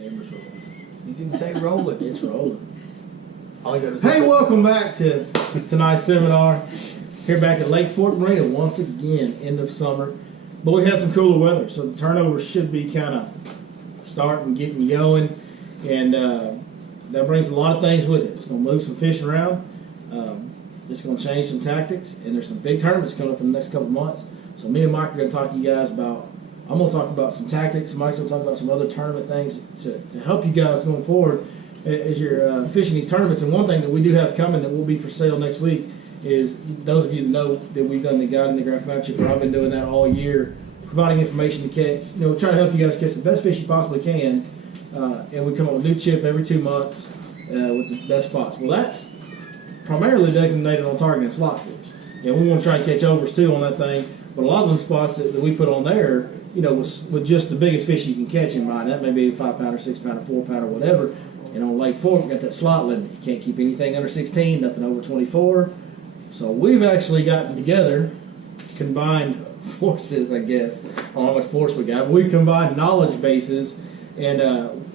Camera's rolling. You didn't say rolling. It's rolling. All you gotta Hey, welcome back to tonight's seminar. Here back at Lake Fork Marina once again, end of summer. But we had some cooler weather, so the turnover should be kind of starting, getting going. And that brings a lot of things with it. It's going to move some fish around. It's going to change some tactics. And there's some big tournaments coming up in the next couple of months. So me and Mike are going to talk to you guys about, I'm going to talk about some tactics. Mike's going to talk about some other tournament things to help you guys going forward as you're fishing these tournaments. And one thing that we do have coming that will be for sale next week is, those of you that know that we've done the guide and the graph map chip, I've been doing that all year, providing information to catch, trying to help you guys catch the best fish you possibly can. And we come up with a new chip every 2 months with the best spots. Well, that's primarily designated on targeting slot fish. Yeah, we want to try to catch overs too on that thing, but a lot of them spots that we put on there, with just the biggest fish you can catch in mind. That may be a 5-pounder, 6-pounder, 4-pounder, whatever. And on Lake Fork, got that slot limit. You can't keep anything under 16, nothing over 24. So we've actually gotten together, combined forces, I guess. I don't know how much force we got, but we've combined knowledge bases, and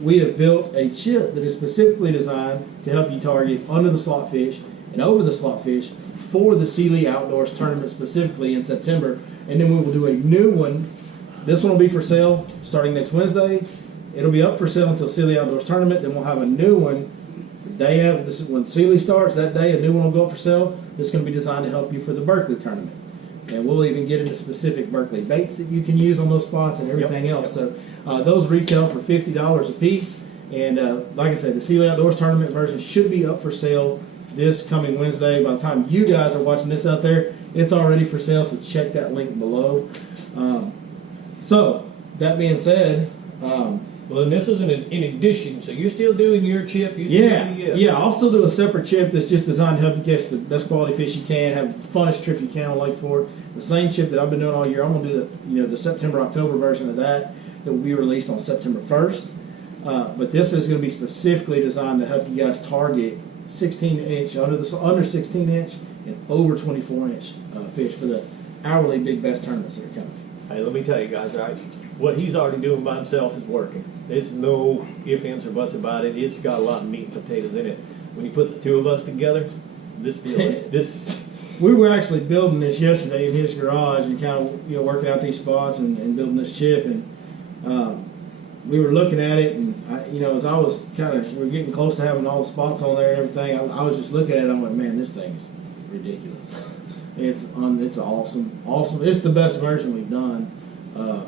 we have built a chip that is specifically designed to help you target under the slot fish and over the slot fish for the Sealy Outdoors tournament specifically in September. And then we will do a new one. This one will be for sale starting next Wednesday. It'll be up for sale until Sealy Outdoors tournament. Then we'll have a new one the day after. This is when Sealy starts. That day, a new one will go up for sale. It's going to be designed to help you for the Berkeley tournament. And we'll even get into specific Berkeley baits that you can use on those spots and everything else. So those retail for $50 a piece. And like I said, the Sealy Outdoors tournament version should be up for sale this coming Wednesday. By the time you guys are watching this out there, it's already for sale, so check that link below. So, that being said... well, and this is in addition, so you're still doing your chip? Yeah, I'll still do a separate chip that's just designed to help you catch the best quality fish you can, have the funnest trip you can on Lake Fork. The same chip that I've been doing all year. I'm going to do the September-October version of that will be released on September 1st. But this is going to be specifically designed to help you guys target 16-inch, under 16-inch, and over 24-inch fish for the hourly big bass tournaments that are coming. Hey, let me tell you guys, what he's already doing by himself is working. There's no ifs, ands, or buts about it. It's got a lot of meat and potatoes in it. When you put the two of us together, this deal is... We were actually building this yesterday in his garage and kind of working out these spots and building this chip, and we were looking at it, and as I was we're getting close to having all the spots on there and everything, I was just looking at it. I'm like, man, this thing is ridiculous. It's awesome. It's the best version we've done,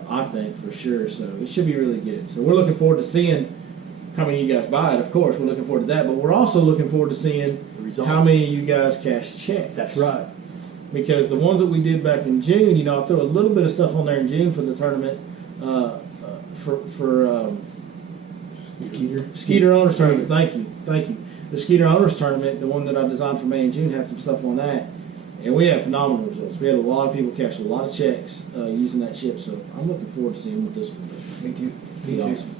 I think, for sure. So it should be really good. So we're looking forward to seeing how many of you guys buy it. Of course, we're looking forward to that, but we're also looking forward to seeing how many of you guys cash checks. That's right. Because the ones that we did back in June, I threw a little bit of stuff on there in June for the tournament, for Skeeter Owners Tournament. Thank you. The Skeeter Owners Tournament, the one that I designed for May and June, had some stuff on that, and we had phenomenal results. We had a lot of people cash a lot of checks using that chip, so I'm looking forward to seeing what this one does. Me too. Awesome.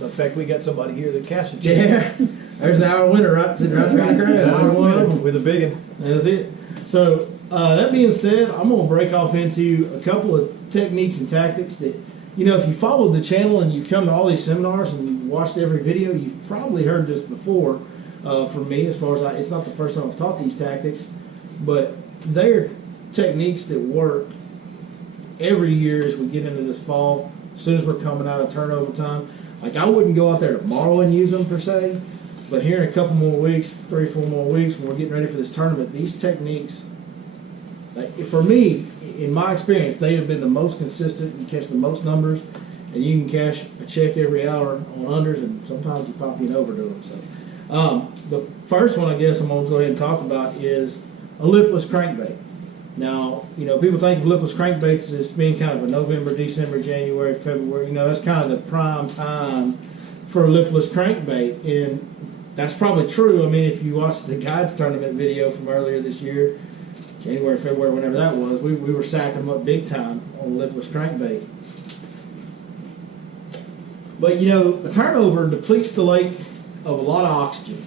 In fact, we got somebody here that casts a check. Yeah, there's an hour winner sitting right there in the crowd. With a big one. That's it. So that being said, I'm going to break off into a couple of techniques and tactics that, if you followed the channel and you've come to all these seminars and you've watched every video, you've probably heard this before from me. As far as it's not the first time I've taught these tactics, but they're techniques that work every year as we get into this fall. As soon as we're coming out of turnover time, like I wouldn't go out there tomorrow and use them per se, but here in a couple more weeks, 3 or 4 more weeks, when we're getting ready for this tournament, these techniques, for me, in my experience, they have been the most consistent. You catch the most numbers, and you can cash a check every hour on unders, and sometimes you pop in over to them. So, the first one I guess I'm going to go ahead and talk about is a lipless crankbait. Now, people think of lipless crankbaits as being kind of a November, December, January, February. That's kind of the prime time for a lipless crankbait, and that's probably true. I mean, if you watch the guides tournament video from earlier this year, January, February, whenever that was, we were sacking them up big time on lipless crankbait. But the turnover depletes the lake of a lot of oxygen.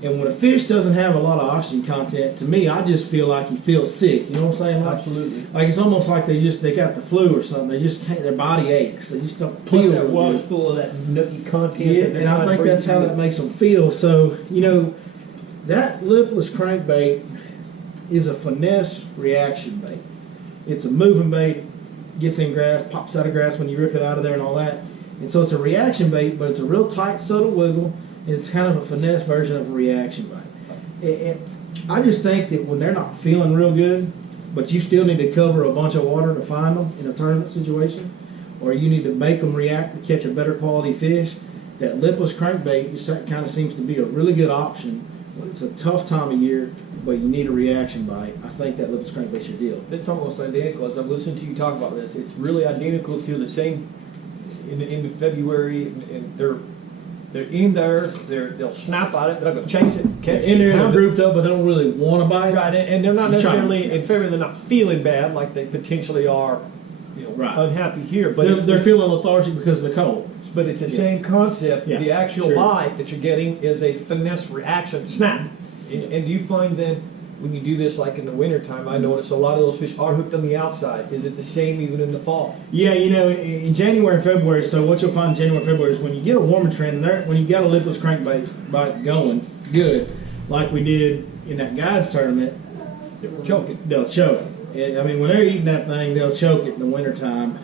And when a fish doesn't have a lot of oxygen content, to me, I just feel like he feels sick. You know what I'm saying? Like, Absolutely. Like it's almost like they got the flu or something. They just can't, their body aches. They just don't Plus feel that real water's good. full of that nookie content. Yeah, that they're and I trying to think bring that's how to that makes them feel. So, you know, that lipless crankbait is a finesse reaction bait. It's a moving bait, gets in grass, pops out of grass when you rip it out of there and all that. And so it's a reaction bait, but it's a real tight, subtle wiggle, and it's kind of a finesse version of a reaction bait. I just think that when they're not feeling real good, but you still need to cover a bunch of water to find them in a tournament situation, or you need to make them react to catch a better quality fish, that lipless crankbait just kind of seems to be a really good option when it's a tough time of year, but you need a reaction bite. I think that lipless crankbait's your deal. It's almost identical. As I've listened to you talk about this, it's really identical to the same in February, and they're in there, they'll snap at it, they're not going to chase it, catch it. In there, they're pound it. grouped up, but they don't really want to bite. Right, and they're not You're trying- necessarily, in February, they're not feeling bad like they potentially are, you know, Right. unhappy here. But They're feeling lethargic because of the cold. But it's the same concept. Yeah, The actual sure is. bite that you're getting is a finesse reaction, snap. And do you find then, when you do this like in the wintertime, I notice a lot of those fish are hooked on the outside. Is it the same even in the fall? Yeah, you know, in January and February, so what you'll find in January and February is when you get a warmer trend, when you got a lipless crankbait bite going good, like we did in that guides tournament, Choking. they'll choke it. I mean, when they're eating that thing, they'll choke it in the wintertime.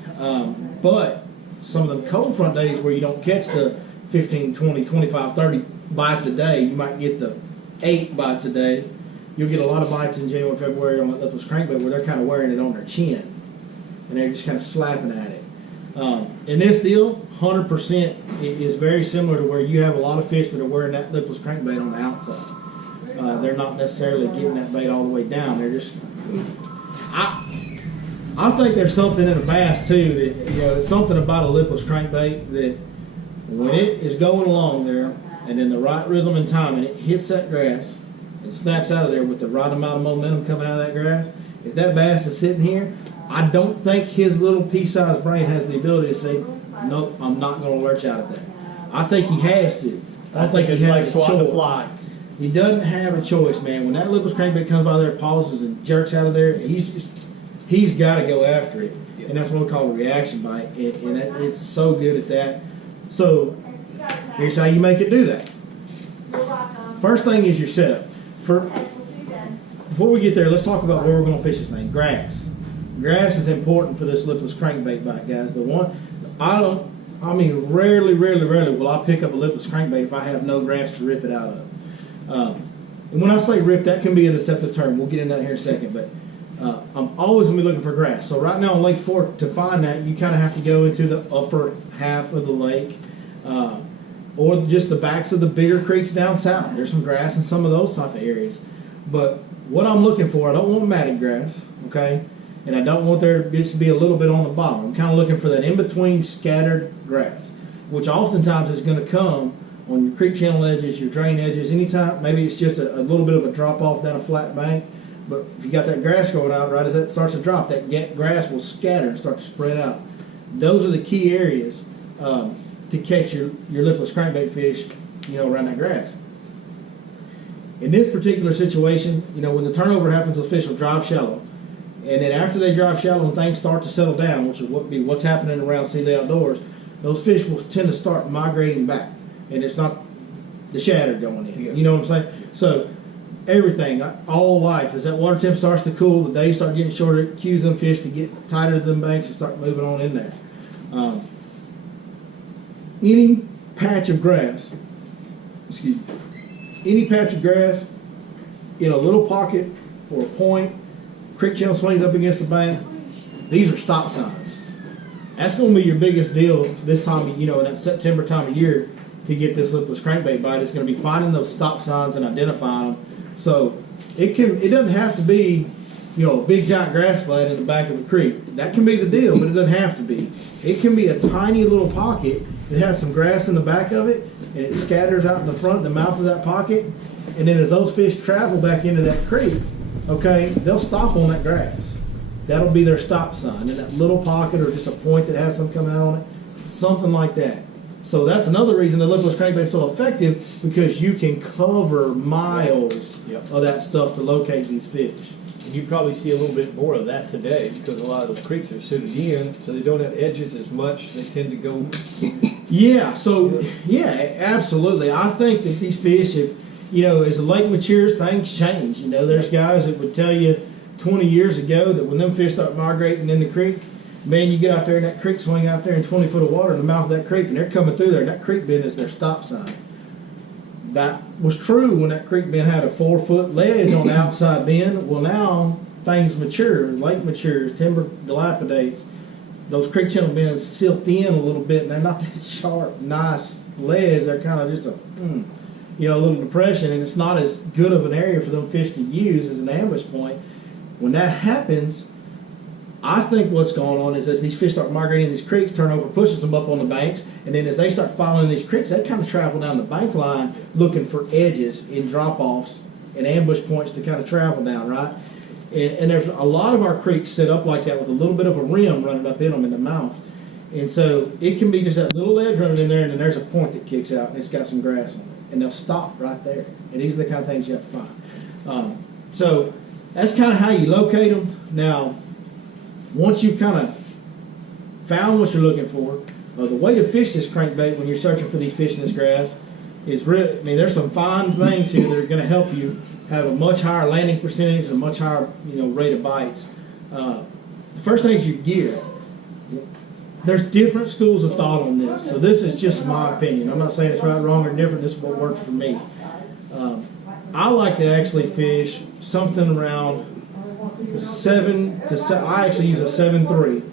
But some of them cold front days where you don't catch the 15, 20, 25, 30 bites a day, you might get the 8 bites a day. You'll get a lot of bites in January, February on that lipless crankbait where they're kind of wearing it on their chin, and they're just kind of slapping at it. In this deal, 100% is very similar to where you have a lot of fish that are wearing that lipless crankbait on the outside. They're not necessarily getting that bait all the way down. They're just, I think there's something in a bass too that, you know, it's something about a lipless crankbait that when it is going along there and in the right rhythm and time and it hits that grass, it snaps out of there with the right amount of momentum coming out of that grass. If that bass is sitting here, I don't think his little pea-sized brain has the ability to say, nope, I'm not going to lurch out at that. I think he has to. I don't think it's he like has a swatting a choice. fly. He doesn't have a choice, man. When that lipless crankbait comes by there, pauses and jerks out of there, he's got to go after it. And that's what we call a reaction bite. And it's so good at that. So here's how you make it do that. First thing is your setup. Before we get there, let's talk about where we're going to fish this thing. Grass. Grass is important for this lipless crankbait bite, guys. Rarely will I pick up a lipless crankbait if I have no grass to rip it out of. And when I say rip, that can be a deceptive term. We'll get into that here in a second. But I'm always going to be looking for grass. So right now on Lake Fork, to find that, you kind of have to go into the upper half of the lake or just the backs of the bigger creeks down south. There's some grass in some of those type of areas. But what I'm looking for, I don't want matted grass, okay? And I don't want there just to be a little bit on the bottom. I'm kind of looking for that in-between scattered grass, which oftentimes is going to come on your creek channel edges, your drain edges, anytime. Maybe it's just a little bit of a drop-off down a flat bank. But if you got that grass growing out, right as that starts to drop, that grass will scatter and start to spread out. Those are the key areas to catch your lipless crankbait fish, you know, around that grass. In this particular situation, you know, when the turnover happens, those fish will drive shallow. And then after they drive shallow and things start to settle down, which is what's happening around Sealy Outdoors, those fish will tend to start migrating back. And it's not the shatter going in. You know what I'm saying? So everything, all life, as that water temp starts to cool, the days start getting shorter, it cues them fish to get tighter to them banks and start moving on in there. Any patch of grass, any patch of grass in a little pocket or a point, creek channel swings up against the bank, these are stop signs. That's going to be your biggest deal this time, you know, in that September time of year to get this lipless crankbait bite. It's going to be finding those stop signs and identifying them. So it doesn't have to be, you know, a big giant grass flat in the back of the creek. That can be the deal, but it doesn't have to be. It can be a tiny little pocket that has some grass in the back of it, and it scatters out in the front, the mouth of that pocket, and then as those fish travel back into that creek, okay, they'll stop on that grass. That'll be their stop sign in that little pocket or just a point that has some coming out on it, something like that. So that's another reason the lipless crankbait is so effective, because you can cover miles Yep. of that stuff to locate these fish. And you probably see a little bit more of that today because a lot of those creeks are suited in, so they don't have edges as much. They tend to go. Yeah, so, yeah, absolutely. I think that these fish, if, as the lake matures, things change. There's guys that would tell you 20 years ago that when them fish start migrating in the creek, man, you get out there in that creek swing out there in 20 foot of water in the mouth of that creek, and they're coming through there, and that creek bend is their stop sign. That was true when that creek bend had a 4-foot ledge on the outside bend. Well, now things mature, lake matures, timber dilapidates. Those creek channel bends silt in a little bit, and they're not that sharp, nice ledge. They're kind of just a little depression, and it's not as good of an area for them fish to use as an ambush point. When that happens, I think what's going on is as these fish start migrating in these creeks, turnover pushes them up on the banks, and then as they start following these creeks, they kind of travel down the bank line looking for edges in drop-offs and ambush points to kind of travel down, right? And there's a lot of our creeks set up like that with a little bit of a rim running up in them in the mouth. And so it can be just that little ledge running in there, and then there's a point that kicks out, and it's got some grass on it. And they'll stop right there. And these are the kind of things you have to find. So that's kind of how you locate them. Now, once you've kind of found what you're looking for, the way to fish this crankbait when you're searching for these fish in this grass is really, there's some fine things here that are going to help you have a much higher landing percentage and a much higher, rate of bites. The first thing is your gear. There's different schools of thought on this, so this is just my opinion. I'm not saying it's right, wrong, or different. This is what works for me. I like to actually fish something around 7 to 7. I actually use a 7.3.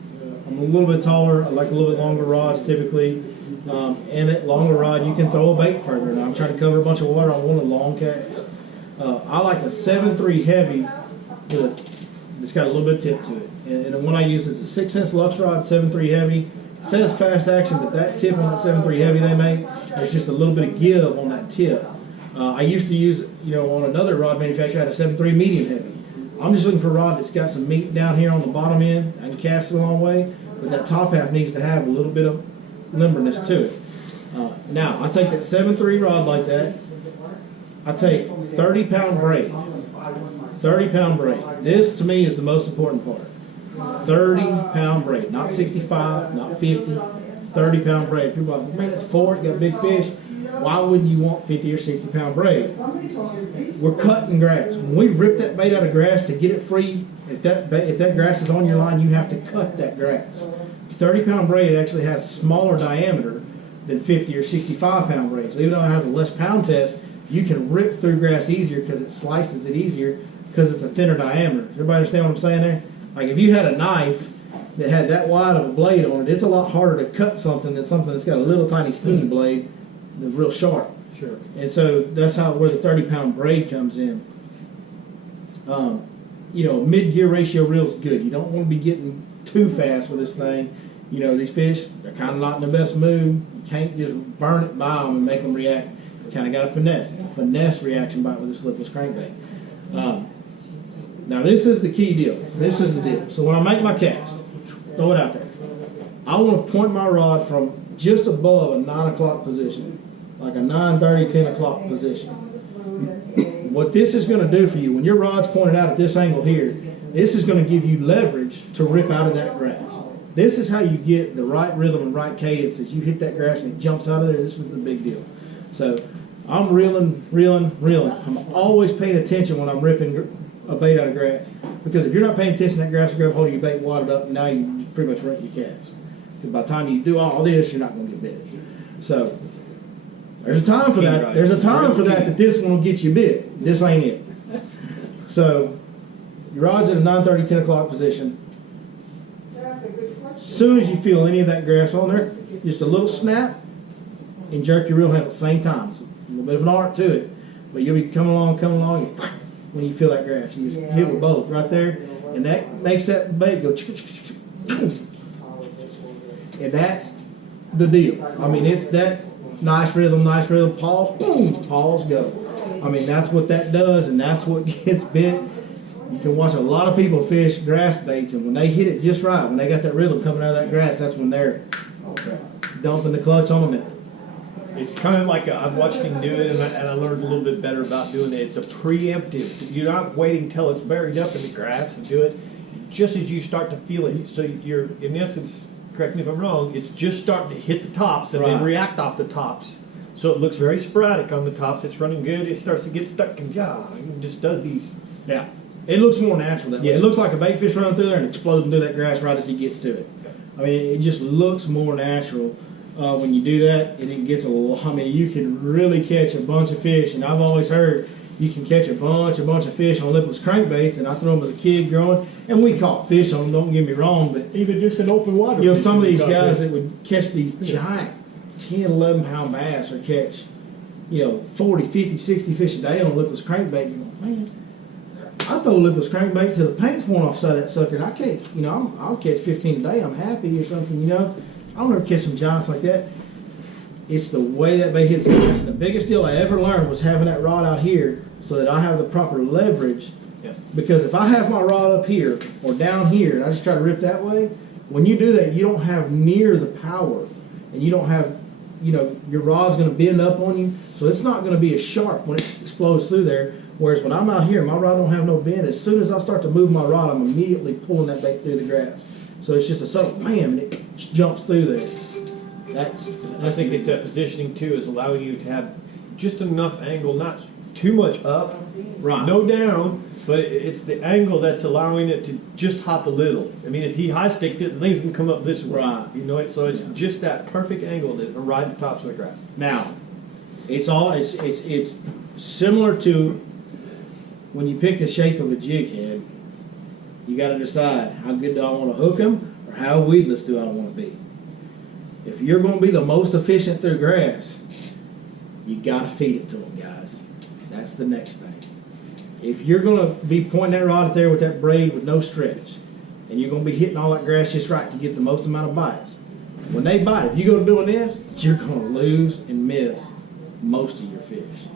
I'm a little bit taller. I like a little bit longer rods typically. And at longer rod, you can throw a bait further. Now I'm trying to cover a bunch of water on one of the long casts. I like a 7.3 heavy that's got a little bit of tip to it. And the one I use is a 6-inch Lux rod, 7.3 heavy. It says fast action, but that tip on that 7.3 heavy they make, there's just a little bit of give on that tip. I used to use, on another rod manufacturer, I had a 7.3 medium heavy. I'm just looking for a rod that's got some meat down here on the bottom end. I can cast it a long way, but that top half needs to have a little bit of limberness to it. Now, I take that 7.3 rod like that. I take 30-pound braid. 30-pound braid. This, to me, is the most important part. 30-pound braid. Not 65, not 50. 30-pound braid. People are like, man, it's Fork, got big fish. Why wouldn't you want 50 or 60-pound braid? We're cutting grass. When we rip that bait out of grass to get it free, if that grass is on your line, you have to cut that grass. 30-pound braid actually has a smaller diameter than 50 or 65-pound braid. So even though it has a less pound test, you can rip through grass easier because it slices it easier because it's a thinner diameter. Everybody understand what I'm saying there? Like if you had a knife that had that wide of a blade on it, it's a lot harder to cut something than something that's got a little tiny skinny blade that's real sharp. Sure. And so that's where the 30-pound braid comes in. Mid-gear ratio reel is good. You don't want to be getting too fast with this thing. These fish, they're kind of not in the best mood. You can't just burn it by them and make them react. You kind of got to finesse. It's a finesse reaction bite with this lipless crankbait. Now this is the key deal. This is the deal. So when I make my cast, throw it out there. I want to point my rod from just above a 9 o'clock position, like a 9:30, 10 o'clock position. What this is going to do for you, when your rod's pointed out at this angle here, this is going to give you leverage to rip out of that grass. This is how you get the right rhythm and right cadence. As you hit that grass and it jumps out of there, this is the big deal. So I'm reeling. I'm always paying attention when I'm ripping a bait out of grass. Because if you're not paying attention, that grass will grab hold of your bait, wad it up, and now you pretty much wreck your cast. Because by the time you do all this, you're not going to get bit. So there's a time for that. There's a time for that this one will get you bit. This ain't it. So your rod's at a 9:30, 10 o'clock position. As soon as you feel any of that grass on there, just a little snap and jerk your reel handle at the same time. It's a little bit of an art to it, but you'll be coming along, and when you feel that grass, you just hit with both right there, and that makes that bait go, and that's the deal. It's that nice rhythm, pause, boom, pause, go. That's what that does, and that's what gets bit. You can watch a lot of people fish grass baits, and when they hit it just right, when they got that rhythm coming out of that grass, that's when they're dumping the clutch on them. It's kind of like I've watched him do it, and I learned a little bit better about doing it. It's a preemptive. You're not waiting till it's buried up in the grass to do it. Just as you start to feel it, so you're, in essence, correct me if I'm wrong, it's just starting to hit the tops and then react off the tops. So it looks very sporadic on the tops. It's running good. It starts to get stuck and it just does these. Yeah. It looks more natural that way. It looks like a bait fish running through there and exploding through that grass right as he gets to it. I mean, it just looks more natural when you do that, and it gets a little, I mean, you can really catch a bunch of fish, and I've always heard you can catch a bunch of fish on lipless crankbaits, and I threw them as a kid growing, and we caught fish on them, don't get me wrong, but even just in open water. You know, some of these guys that would catch these giant 10, 11 pound bass or catch, 40, 50, 60 fish a day on a lipless crankbait, you go, man, I throw a lipless crankbait till the paint's worn off side of that sucker, and I can't, I'll catch 15 a day, I'm happy or something, I don't ever catch some giants like that. It's the way that bait hits the grass. And the biggest deal I ever learned was having that rod out here so that I have the proper leverage. Yeah. Because if I have my rod up here or down here and I just try to rip that way, when you do that, you don't have near the power. And you don't have, your rod's going to bend up on you. So it's not going to be as sharp when it explodes through there. Whereas when I'm out here, my rod don't have no bend. As soon as I start to move my rod, I'm immediately pulling that bait through the grass. So it's just a subtle wham, and it jumps through there. I think it's that positioning too is allowing you to have just enough angle, not too much up, no down, but it's the angle that's allowing it to just hop a little. I mean, if he high sticked it, the thing's gonna come up this way. Right. So it's just that perfect angle to ride the tops of the grass. Now, it's similar to when you pick a shape of a jig head. You got to decide how good do I want to hook them or how weedless do I want to be. If you're going to be the most efficient through grass, you got to feed it to them, guys. That's the next thing. If you're going to be pointing that rod up there with that braid with no stretch, and you're going to be hitting all that grass just right to get the most amount of bites, when they bite, if you go doing this, you're going to lose and miss most of your fish.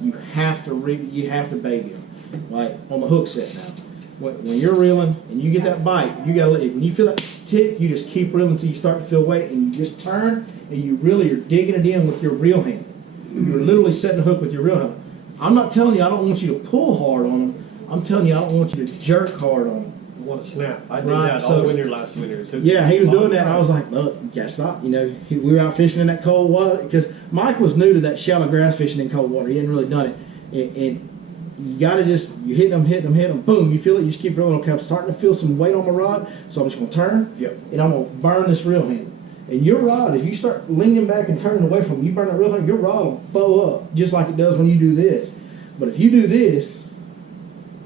You have to baby them, like on the hook set now. When you're reeling and you get that bite, you gotta when you feel that tick, you just keep reeling until you start to feel weight, and you just turn and you really are digging it in with your reel handle. You're literally setting the hook with your reel handle. I'm not telling you I don't want you to pull hard on them. I'm telling you I don't want you to jerk hard on them. You want to snap. I did that all winter last winter. He was doing that, and I was like, look, you gotta stop. We were out fishing in that cold water because Mike was new to that shallow grass fishing in cold water. He hadn't really done it, and you gotta you hit them, boom, you feel it, you just keep rolling. Okay, I'm starting to feel some weight on my rod, so I'm just gonna turn, and I'm gonna burn this reel handle. And your rod, if you start leaning back and turning away from it, you burn that reel handle, your rod will bow up, just like it does when you do this. But if you do this,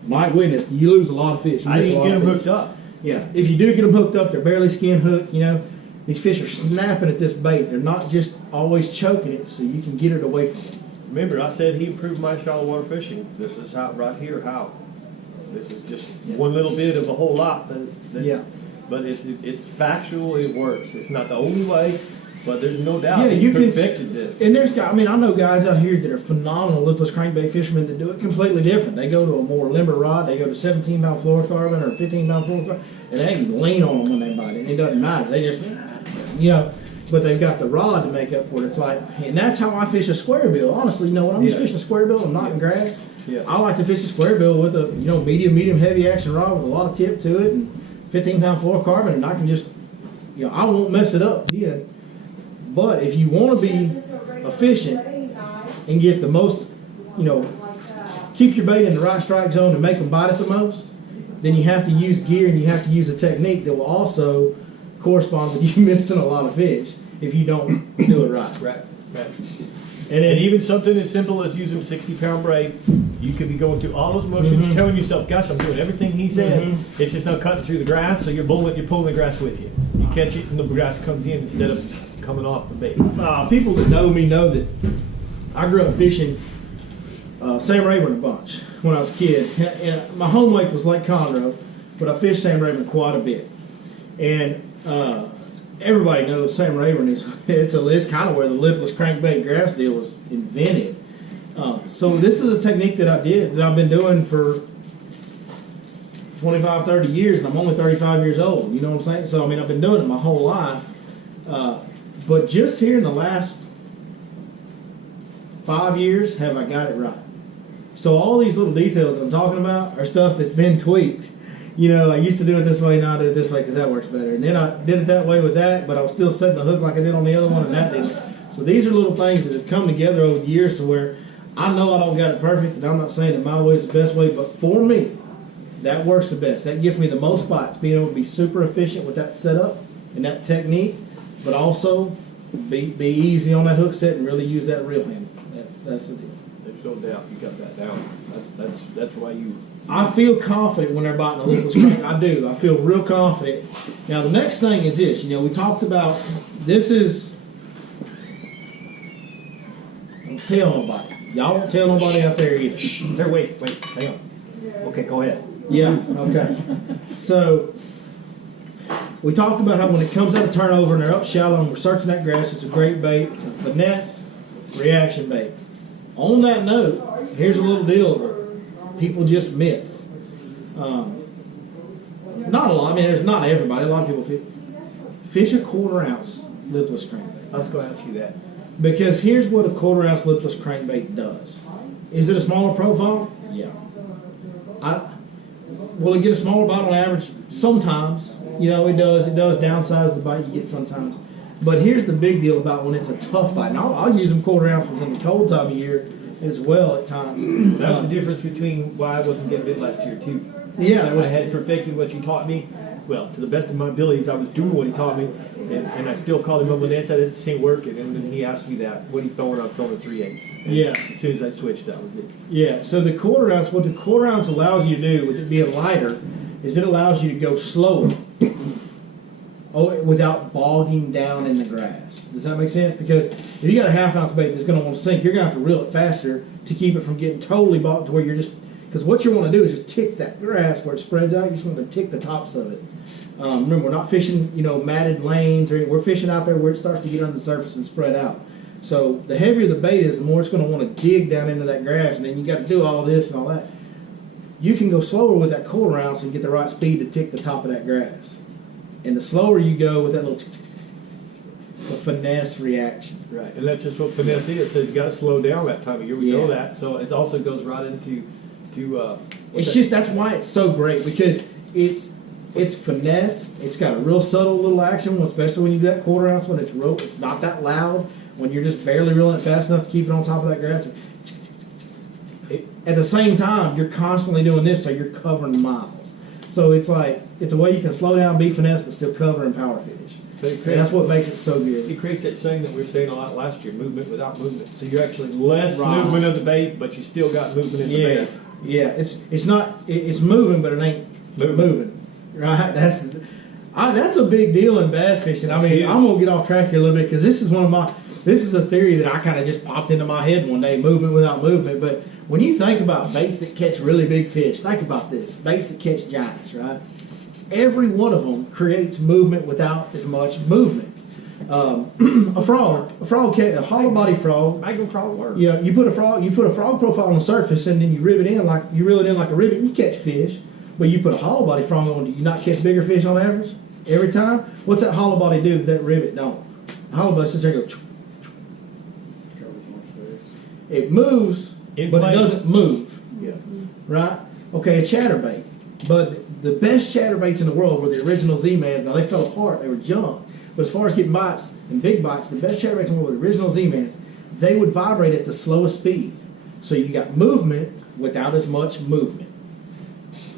my witness, you lose a lot of fish. I didn't get them hooked up. Yeah, if you do get them hooked up, they're barely skin hooked, These fish are snapping at this bait. They're not just always choking it, so you can get it away from them. Remember, I said he improved my shallow water fishing. This is how, right here, how. This is just one little bit of a whole lot. But it's factual, it works. It's not the only way, but there's no doubt he perfected this. And I know guys out here that are phenomenal lipless crankbait fishermen that do it completely different. They go to a more limber rod, they go to 17-pound fluorocarbon or 15-pound fluorocarbon, and they can lean on them when they bite it. And it doesn't matter. They just, but they've got the rod to make up for it. It's like, and that's how I fish a square bill. Honestly, when I'm just fishing a square bill and not in grass, I like to fish a square bill with a medium heavy action rod with a lot of tip to it and 15-pound fluorocarbon, and I can just, I won't mess it up. But if you want to be efficient and get the most, keep your bait in the right strike zone and make them bite it the most, then you have to use gear and you have to use a technique that will also correspond with you missing a lot of fish if you don't do it right. Right. And even something as simple as using 60-pound braid, you could be going through all those motions, telling yourself, gosh, I'm doing everything he said. It's just not cutting through the grass, so you're pulling the grass with you. You catch it and the grass comes in instead of coming off the bait. People that know me know that I grew up fishing Sam Rayburn a bunch when I was a kid. And my home lake was Lake Conroe, but I fished Sam Rayburn quite a bit. And everybody knows Sam Rayburn it's kind of where the lipless crankbait grass deal was invented. So this is a technique that I've been doing for 25, 30 years, and I'm only 35 years old. You know what I'm saying? So I've been doing it my whole life. But just here in the last 5 years, have I got it right? So all these little details that I'm talking about are stuff that's been tweaked. You know, I used to do it this way, now I do it this way because that works better. And then I did it that way with that, but I was still setting the hook like I did on the other one, and that didn't. So these are little things that have come together over the years to where I know I don't got it perfect, and I'm not saying that my way is the best way, but for me, that works the best. That gives me the most bites, being able to be super efficient with that setup and that technique, but also be easy on that hook set and really use that reel handle. That's the deal. There's no doubt you got that down. That's why you. I feel confident when they're biting a lipless crank. I do. I feel real confident. Now, the next thing is this. You know, we talked about, this is, don't tell nobody. Y'all won't tell nobody out there either. There, wait, hang on. Okay, go ahead. Yeah, okay. So, we talked about how when it comes out of turnover and they're up shallow and we're searching that grass, it's a great bait. It's a finesse reaction bait. On that note, here's a little deal that people just miss. Not a lot. I mean, there's not everybody. A lot of people fish a 1/4 ounce lipless crankbait. I was going to ask you that. Because here's what a 1/4 ounce lipless crankbait does. Is it a smaller profile? Yeah. Will it get a smaller bite on average? Sometimes. You know, it does. It does downsize the bite you get sometimes. But here's the big deal about when it's a tough bite. And I'll use them 1/4 ounces in the cold time of year as well at times. That's the difference between why I wasn't getting bit last year, too. Yeah. I had perfected what you taught me. Well, to the best of my abilities, I was doing what he taught me, and I still called him up and said, "This ain't working." And then he asked me that, "What are you throwing?" I'm throwing a 3/8. Yeah. As soon as I switched, that was it. Yeah. So the 1/4 ounce, what the 1/4 ounce allows you to do, with it being lighter, is it allows you to go slower. Without bogging down in the grass. Does that make sense? Because if you got a 1/2 ounce bait that's going to want to sink, you're going to have to reel it faster to keep it from getting totally bogged to where you're just, because what you want to do is just tick that grass where it spreads out. You just want to tick the tops of it. Remember, we're not fishing, you know, matted lanes, or we're fishing out there where it starts to get under the surface and spread out. So the heavier the bait is, the more it's going to want to dig down into that grass, and then you got to do all this and all that. You can go slower with that 1/4 ounce and get the right speed to tick the top of that grass. And the slower you go with that little the finesse reaction. Right, and that's just what finesse is. So you got to slow down that time of year. We know that. So it also goes right into it's just, that's why it's so great, because it's finesse. It's got a real subtle little action, especially when you do that 1/4 ounce when it's real. It's not that loud when you're just barely reeling it fast enough to keep it on top of that grass. At the same time, you're constantly doing this, so you're covering miles. So it's like, it's a way you can slow down, be finesse, but still cover and power finish. And that's what makes it so good. It creates that saying that we were saying a lot last year, movement without movement. So you're actually less movement of the bait, but you still got movement in the bait. Yeah, it's moving, but it ain't moving. Right? That's a big deal in bass fishing. I mean, I'm gonna get off track here a little bit, because this is a theory that I kind of just popped into my head one day, movement without movement. But when you think about baits that catch really big fish, think about this: baits that catch giants, right? Every one of them creates movement without as much movement. A hollow body frog. I can crawl work. You know, you put a frog profile on the surface, and then you reel it in like a rivet, and you catch fish. But you put a hollow body frog on, do you not catch bigger fish on average every time? What's that hollow body do that rivet don't? The hollow body sits there and goes. It moves, but it doesn't move. Yeah. Right? Okay, a chatterbait. But the best chatterbaits in the world were the original Z-Mans. Now, they fell apart. They were junk. But as far as getting bites and big bites, the best chatterbaits in the world were the original Z-Mans. They would vibrate at the slowest speed. So you got movement without as much movement.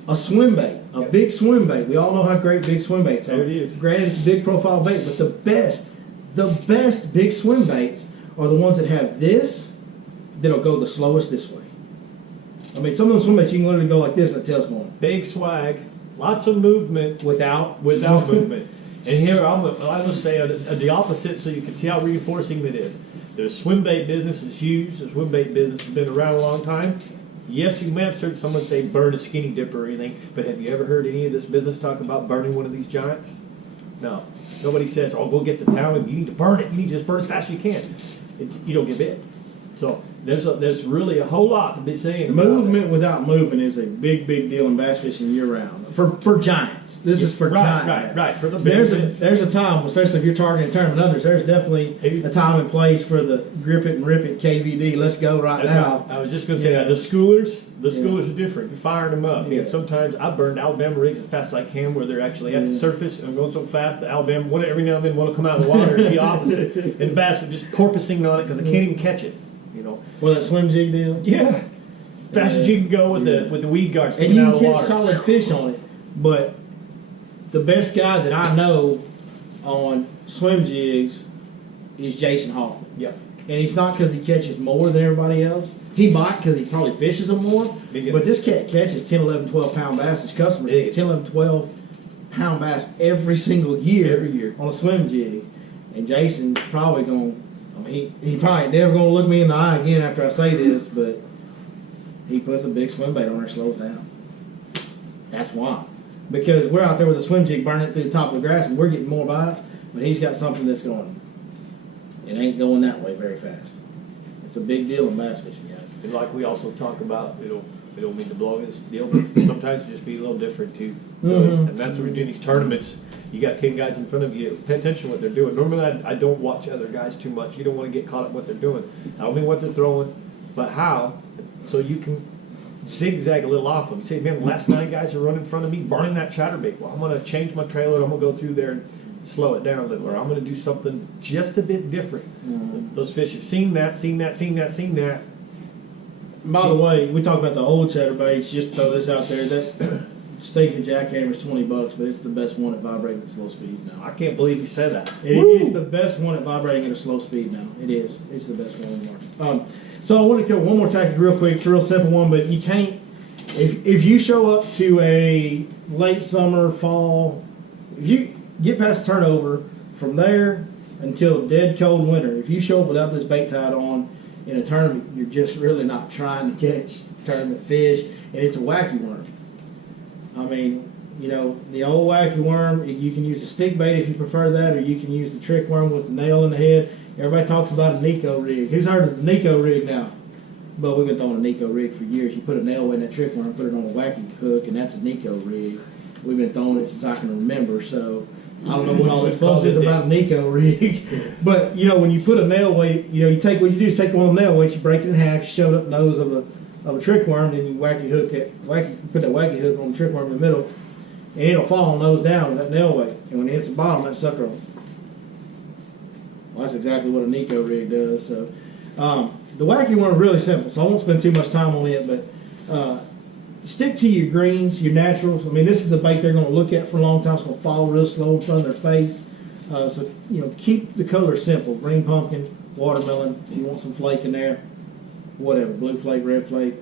A swim bait, a big swim bait. We all know how great big swim baits are. There it is. Granted, it's a big profile bait, but the best big swim baits are the ones that have this, that'll go the slowest this way. I mean, some of them swim baits, you can literally go like this and the tail's going. Big swag, lots of movement Without movement. And here I will say the opposite, so you can see how reinforcing it is. The swim bait business is huge. The swim bait business has been around a long time. Yes, you may have heard someone say burn a skinny dipper or anything, but have you ever heard any of this business talk about burning one of these giants? No. Nobody says, "Oh, go get the talon. You need to burn it. You need to just burn as fast as you can." You don't get bit. So there's really a whole lot to be saying. Movement without moving is a big deal in bass fishing year round. For giants. This is for giants. Right. For the there's a time, especially if you're targeting tournament others, there's definitely a time and place for the grip it and rip it KVD. Let's go right now. I was just going to say that. The schoolers are different. You're firing them up. Yeah. And sometimes I burned Alabama rigs as fast as I can where they're actually at the surface and I'm going so fast that Alabama, every now and then, want to come out of the water and be opposite. And the bass are just porpoising on it because I can't even catch it. You know. Well, that swim jig deal? Yeah. Fast as you can go with the weed guard And sticking you out of can the catch water. solid fish on it, but the best guy that I know on swim jigs is Jason Hoffman. Yeah. And it's not because he catches more than everybody else. He might because he probably fishes them more. But this cat catches 10, 11, 12 pound bass. His customers get 10, 11, 12 pound bass every single year. Every year. On a swim jig. And Jason's probably going, he probably never going to look me in the eye again after I say this, but he puts a big swim bait on there and slows down. That's why. Because we're out there with a swim jig burning it through the top of the grass and we're getting more bites, but he's got something that's going, it ain't going that way very fast. It's a big deal in bass fishing, guys. And like we also talk about, we don't mean to blow this deal, but sometimes it just be a little different too. Mhm. And that's what we do in these tournaments. You got 10 guys in front of you. Pay attention to what they're doing. Normally, I don't watch other guys too much. You don't want to get caught up in what they're doing. I don't mean what they're throwing, but how, so you can zigzag a little off them. You say, man, the last 9 guys are running in front of me, burning that chatterbait. Well, I'm going to change my trailer. I'm going to go through there and slow it down a little, or I'm going to do something just a bit different. Mhm. Those fish have seen that. By the way, we talk about the old chatterbaits. Just throw this out there. That steak and jackhammer is $20, but it's the best one at vibrating at slow speeds now. I can't believe he said that. It is the best one at vibrating at a slow speed now. It is. It's the best one in the market. So I want to cover one more tactic real quick. It's a real simple one, but you can't. If you show up to a late summer, fall, if you get past turnover from there until dead cold winter, if you show up without this bait tied on in a tournament, you're just really not trying to catch tournament fish, and it's a wacky worm. I mean, you know, the old wacky worm, you can use a stick bait if you prefer that, or you can use the trick worm with the nail in the head. Everybody talks about a Nico rig. Who's heard of the Nico rig now? But we've been throwing a Nico rig for years. You put a nail in that trick worm, put it on a wacky hook, and that's a Nico rig. We've been throwing it since I can remember, so I don't know what all this fuss is about a Nico rig. But, you know, when you put a nail weight, you know, what you do is take one of the nail weights, you break it in half, you shove it up the nose of a trick worm, then you put that wacky hook on the trick worm in the middle, and it'll fall nose down with that nail weight. And when it hits the bottom, that sucker will. Well, that's exactly what a Nico rig does. So the wacky worm is really simple, so I won't spend too much time on it, but stick to your greens, your naturals. I mean, this is a bait they're going to look at for a long time. It's going to fall real slow in front of their face. So, you know, keep the color simple. Green pumpkin, watermelon, if you want some flake in there, whatever, blue flake, red flake.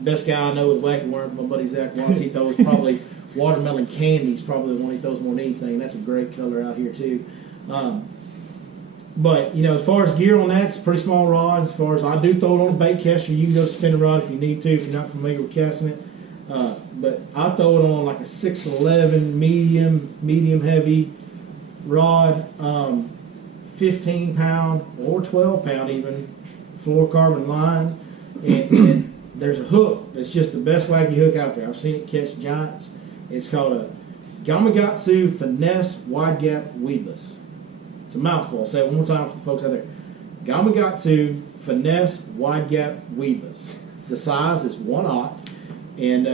Best guy I know with wacky worms, my buddy Zach Watts, he throws probably watermelon candy is probably the one he throws more than anything. That's a great color out here, too. But, you know, as far as gear on that, it's a pretty small rod. As far as I do throw it on a bait caster, you can go spin a rod if you need to, if you're not familiar with casting it. But I throw it on like a 6'11" medium heavy rod, 15 pound or 12 pound even fluorocarbon line. And there's a hook that's just the best wacky hook out there. I've seen it catch giants. It's called a Gamakatsu Finesse Wide Gap Weedless. It's a mouthful. I'll say it one more time for the folks out there. Gamakatsu Finesse Wide Gap Weedless. The size is 1/0, and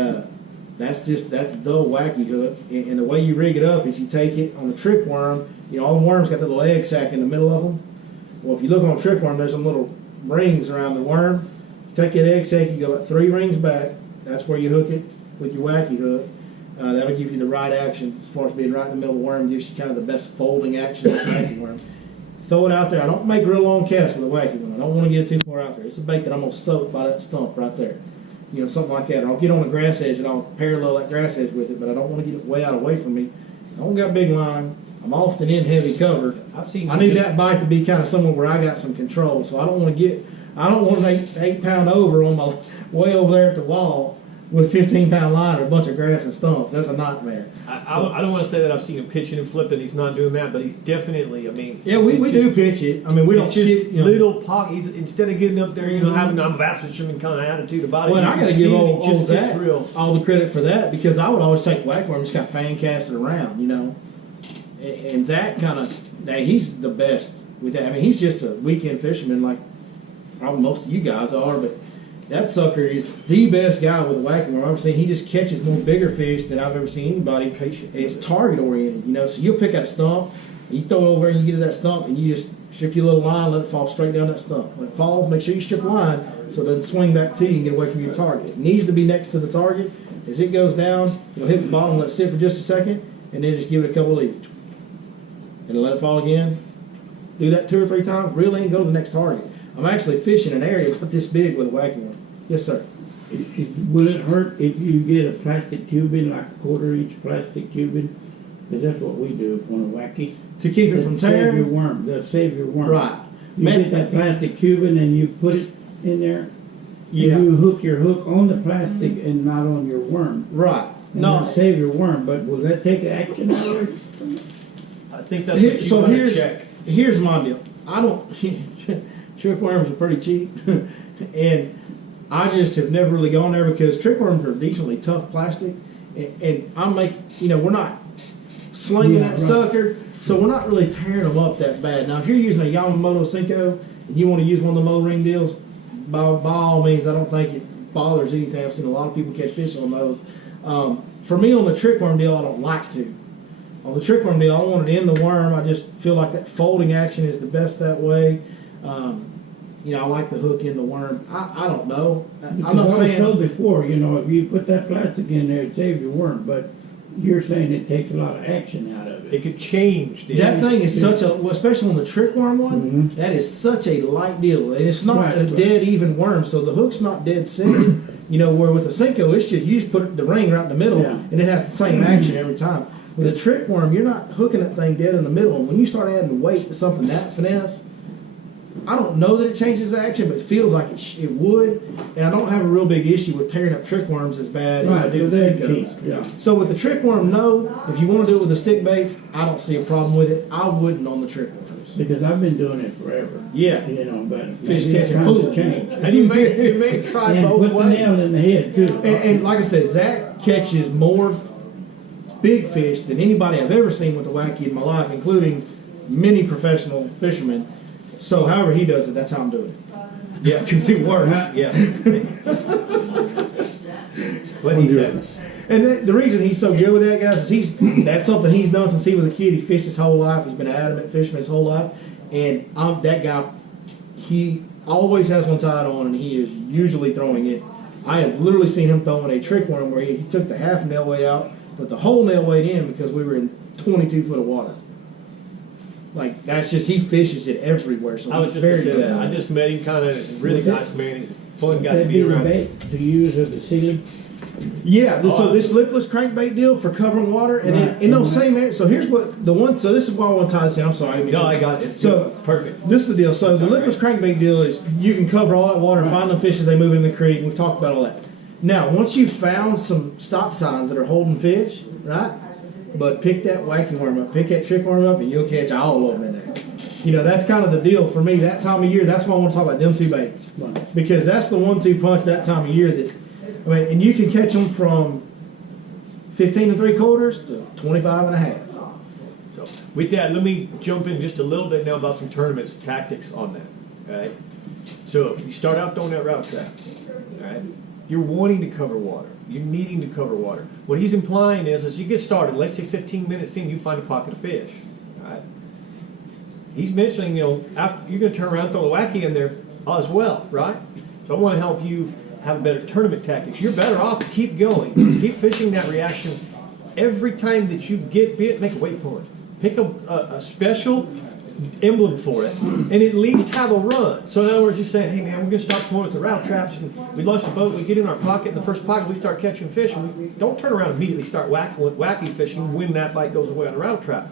that's the wacky hook. And the way you rig it up is you take it on the trick worm. You know, all the worms got the little egg sac in the middle of them. Well, if you look on a trick worm, there's some little rings around the worm. You take that egg sac, you go about 3 rings back. That's where you hook it with your wacky hook. That'll give you the right action as far as being right in the middle of the worm. Gives you kind of the best folding action of the wacky worm. Throw it out there. I don't make real long casts with a wacky one. I don't want to get too far out there. It's a bait that I'm going to soak by that stump right there. You know, something like that. Or I'll get on the grass edge and I'll parallel that grass edge with it, but I don't want to get it way out away from me. I don't got big line. I'm often in heavy cover. I need that bite to be kind of somewhere where I got some control. So I don't want an 8 pound over on my way over there at the wall. with 15-pound line or a bunch of grass and stumps. That's a nightmare. I don't want to say that I've seen him pitching and flipping. He's not doing that, but he's definitely. I mean, Yeah, we do pitch it. I mean, we don't just skip, you know. little pocket. He's instead of getting up there, having I'm a bass fisherman kind of attitude about it. Well, and I got to give old just Zach gets real. all the credit for that, because I would always take whack worm, just kind of fan cast it around, And Zach he's the best with that. I mean, he's just a weekend fisherman like probably most of you guys are, but that sucker is the best guy with a whacking worm I've ever seen. He just catches more bigger fish than I've ever seen anybody. Patient. And it's target oriented, So you'll pick out a stump, and you throw it over and you get to that stump, and you just strip your little line, let it fall straight down that stump. When it falls, make sure you strip the line so it doesn't swing back to you and get away from your target. It needs to be next to the target. As it goes down, you'll hit the bottom, let it sit for just a second, and then just give it a couple of leaves. And let it fall again. Do that 2 or 3 times, reel in, go to the next target. I'm actually fishing an area about this big with a whacking worm. Yes, sir. Will it hurt if you get a plastic tubing, like a 1/4-inch plastic tubing? Because that's what we do on a wacky. To keep it from Save your tearing? worm. That'll save your worm. Right. You get that plastic tubing and you put it in there. Yeah. And you hook your hook on the plastic and not on your worm. Right. And No. that'll save your worm. But will that take action out of it? I think that's what you want to check. Here's my deal. I don't. Trick worms are pretty cheap, and I just have never really gone there because trick worms are decently tough plastic, and I'm we're not slinging that sucker, so we're not really tearing them up that bad. Now, if you're using a Yamamoto Senko and you want to use one of the Mo ring deals, by all means, I don't think it bothers anything. I've seen a lot of people catch fish on those. For me, on the trick worm deal, I don't like to. On the trick worm deal, I want it in the worm. I just feel like that folding action is the best that way. I like the hook in the worm. I don't know. I'm not Because I was saying. told before, if you put that plastic in there, it saves your worm. But you're saying it takes a lot of action out of it. It could change. That thing is such a, especially on the trick worm one, Mhm. that is such a light deal. And it's not Right, a right. dead even worm, so the hook's not dead center. Where with the Senko, it's just, you just put the ring right in the middle, Yeah. and it has the same action every time. With a trick worm, you're not hooking that thing dead in the middle. And when you start adding weight to something that finesse, I don't know that it changes the action, but it feels like it would. And I don't have a real big issue with tearing up trick worms as bad as I Right, do with but they're Senko. cheap, yeah. So with the trick worm, no. If you want to do it with the stick baits, I don't see a problem with it. I wouldn't on the trick worms. Because I've been doing it forever. Yeah. But Fish maybe it's catching time to food. change. And you may try And both put the nail ways. in the head too. And like I said, Zach catches more big fish than anybody I've ever seen with the wacky in my life, including many professional fishermen. So however he does it, that's how I'm doing it. Yeah. Because it works. Yeah. What he said. And the reason he's so good with that, guys, is that's something he's done since he was a kid. He fished his whole life. He's been an adamant fisherman his whole life. And that guy, he always has one tied on, and he is usually throwing it. I have literally seen him throwing a trick worm where he took the half nail weight out, put the whole nail weight in because we were in 22 foot of water. Like, that's just, he fishes it everywhere. So I was he's just going very to say good. that. I just met him, kind of a really nice man. He's a fun guy to That'd be be the around. bait to use of the ceiling. Yeah, so this lipless crankbait deal for covering water, and Right. in those same areas. So here's what the one. So this is why I want to tie this in. I'm sorry. No, I got it. So Perfect. this is the deal. So the lipless crankbait deal is you can cover all that water and find them fish as they move in the creek. And we talked about all that. Now, once you've found some stop signs that are holding fish, right? But pick that wacky worm up, pick that trick worm up, and you'll catch all of them in there. That's kind of the deal for me that time of year. That's why I want to talk about them two baits, because that's the 1-2 punch that time of year that, and you can catch them from 15 3/4 to 25 1/2. So with that, let me jump in just a little bit now about some tournaments tactics on that. All right. So you start out throwing that route trap. All right. You're wanting to cover water. You're needing to cover water. What he's implying is, as you get started, let's say 15 minutes in, you find a pocket of fish. All right. He's mentioning, after, you're going to turn around and throw a wacky in there as well, right? So I want to help you have a better tournament tactics. You're better off to keep going, keep fishing that reaction. Every time that you get bit, make a waypoint. Pick a special emblem for it, and at least have a run. So in other words, you're saying, hey man, we're going to start swimming with the route traps, and we launch the boat, we get in our pocket, in the first pocket we start catching fish, and we don't turn around and immediately start wacky fishing when that bite goes away on the route trap.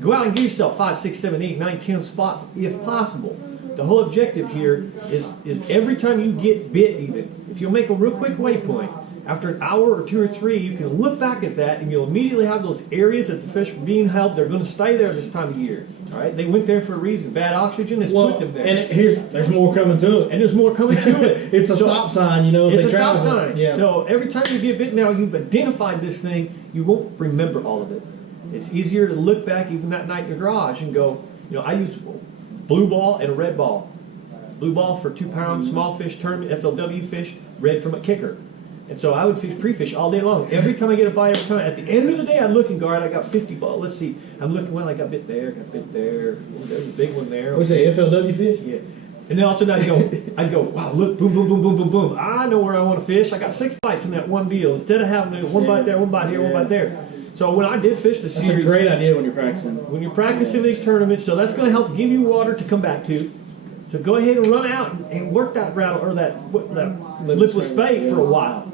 Go out and give yourself 5, 6, 7, 8, 9, 10 spots if possible. The whole objective here is every time you get bit, even if you'll make a real quick waypoint, after an hour or 2 or 3, you can look back at that and you'll immediately have those areas that the fish are being held. They're going to stay there this time of year. All right, they went there for a reason. Bad oxygen has put them there. And there's more coming to it. And there's more coming to it. It's a stop sign, you know. As It's they a stop travel. sign. Yeah. So every time you get bit, now you've identified this thing, you won't remember all of it. It's easier to look back even that night in your garage and go, you know, I use blue ball and a red ball. Blue ball for 2-pound small fish tournament, FLW fish, red from a kicker. And so I would fish pre-fish all day long. Every time I get a bite, every time. At the end of the day, I'd look and go, all right, I got 50 balls. Let's see. I'm looking, well, I got bit there, got bit there. Oh, there's a big one there. We say FLW fish? Yeah. And then all of a sudden I'd go, wow, look, boom, boom, boom, boom, boom, boom. I know where I want to fish. I got 6 bites in that one deal. Instead of having one bite there, one bite here, one bite there. So when I did fish the series. That's a great idea when you're practicing. When you're practicing these tournaments, so that's going to help give you water to come back to. So go ahead and run out and work that rattle or that lipless bait for a while.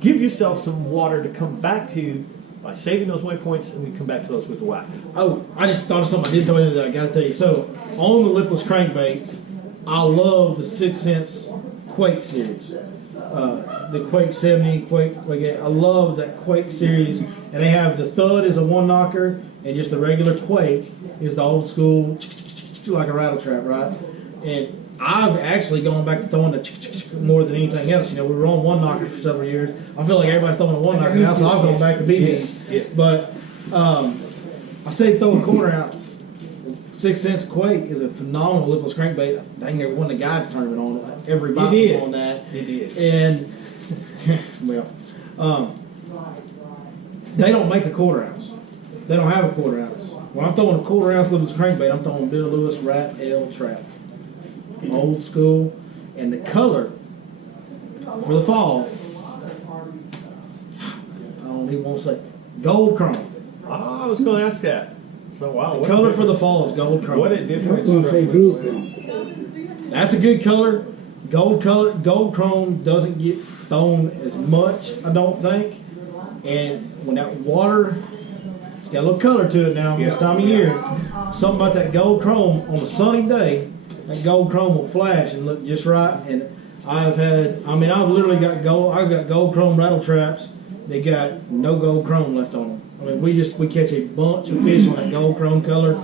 Give yourself some water to come back to by saving those waypoints, and we come back to those with the wacky. Oh, I just thought of something I didn't tell you that I got to tell you. So on the lipless crankbaits, I love the 6 cents Quake series. The Quake 70, Quake 8. I love that Quake series. And they have the Thud is a 1-knocker, and just the regular Quake is the old school, like a rattle trap, right? And I've actually gone back to throwing the more than anything else. You know, we were on 1-knocker for several years. I feel like everybody's throwing a 1-knocker now, so I've gone back to BBs. Yes. But I say throw a 1/4 ounce. 6 cents Quake is a phenomenal lipless crankbait. Dang, they won the guides tournament on it. Everybody was on that. It did. And well, they don't make a 1/4 ounce. They don't have a 1/4 ounce. When I'm throwing a 1/4 ounce lipless crankbait, I'm throwing Bill Lewis Rat L Trap. Old school. And the color for the fall, I don't even want to say, gold chrome. Oh, I was going to ask that. So, wow. The color for the fall is gold chrome. What a difference. I'm gonna say blue chrome. That's a good color. Gold chrome doesn't get thrown as much, I don't think. And when that water, it's got a little color to it now this time of year. Something about that gold chrome on a sunny day, that gold chrome will flash and look just right. And I've literally got gold chrome rattle traps. They got no gold chrome left on them. I mean, we catch a bunch of fish on that gold chrome color.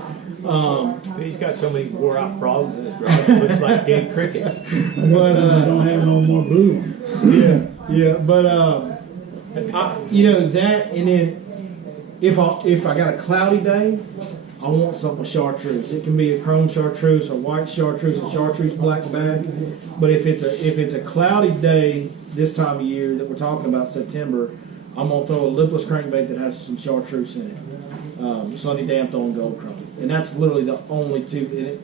He's got so many wore out frogs in his garage. It looks like dead crickets. But I don't have no more blue ones. yeah. But you know that, and then if I got a cloudy day, I want something with chartreuse. It can be a chrome chartreuse, a white chartreuse, a chartreuse black back. But if it's a cloudy day this time of year that we're talking about, September, I'm gonna throw a lipless crankbait that has some chartreuse in it. Sunny day, I'm throwing gold chrome, and that's literally the only two in it.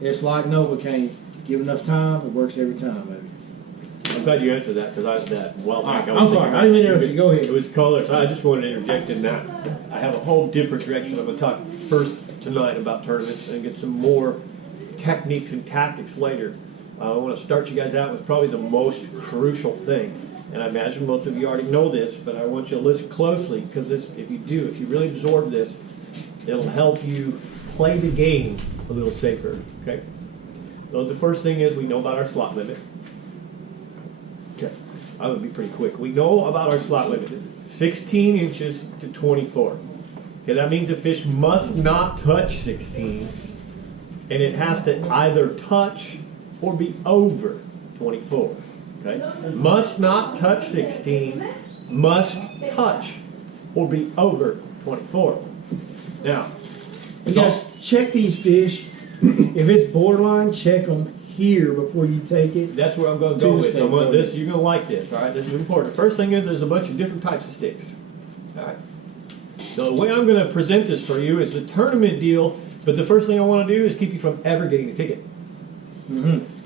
It's like Novocaine. Give enough time, it works every time, baby. I'm glad you answered that because I was that. Well, I'm sorry, I didn't mean to interrupt you. Go ahead. It was colors. I just wanted to interject in that. I have a whole different direction. I'm going to talk first tonight about tournaments and get some more techniques and tactics later. I want to start you guys out with probably the most crucial thing. And I imagine most of you already know this, but I want you to listen closely because if you really absorb this, it'll help you play the game a little safer. Okay? So the first thing is we know about our slot limit. Okay, I would be pretty quick. We know about our slot limit, 16 inches to 24. Okay, that means a fish must not touch 16, and it has to either touch or be over 24. Okay, must not touch 16, must touch or be over 24. Now, You guys check these fish. If it's borderline, check them here before you take it. that's where I'm going to go with. You're going to like this, all right? This is important. The first thing is there's a bunch of different types of sticks. All right. So the way I'm going to present this for you is the tournament deal, but the first thing I want to do is keep you from ever getting a ticket.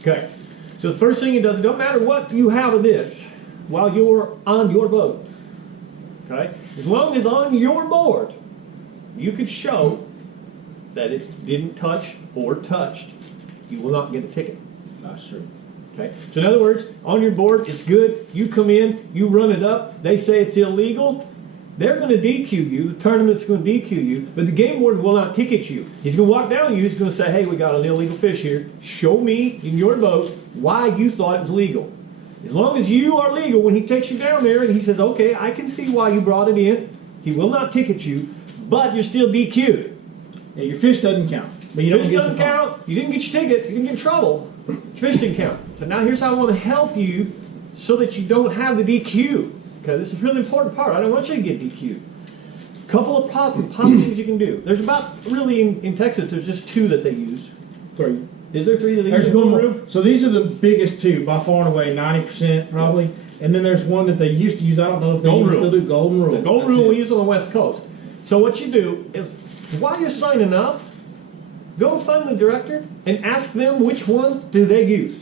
Okay. So the first thing it does, it doesn't matter what you have of this while you're on your boat. Okay? As long as on your board you could show that it didn't touch or touched, you will not get a ticket. That's true. Okay? So in other words, on your board, it's good. You come in, you run it up, they say it's illegal, they're going to DQ you, the tournament's going to DQ you, but the game warden will not ticket you. He's going to walk down to you, he's going to say, hey, we got an illegal fish here. Show me in your boat why you thought it was legal. As long as you are legal, when he takes you down there and he says, okay, I can see why you brought it in, he will not ticket you, but you're still DQ'd. Yeah, your fish doesn't count. But you don't Fish get doesn't the fine. count, you didn't get your ticket, you didn't get in trouble. Your fish didn't count. So now here's how I want to help you so that you don't have the DQ. Okay, this is a really important part. I don't want you to get DQ'd. Couple of things you can do. There's about, really in Texas, there's just 2 that they use. 3. Is there 3 that they There's use? one more. So these are the biggest 2, by far and away, 90% probably. And then there's one that they used to use. I don't know if they Golden still Rule. do Golden Rule. The Golden That's Rule we it. use on the West Coast. So what you do is, while you're signing up, go find the director and ask them which one do they use.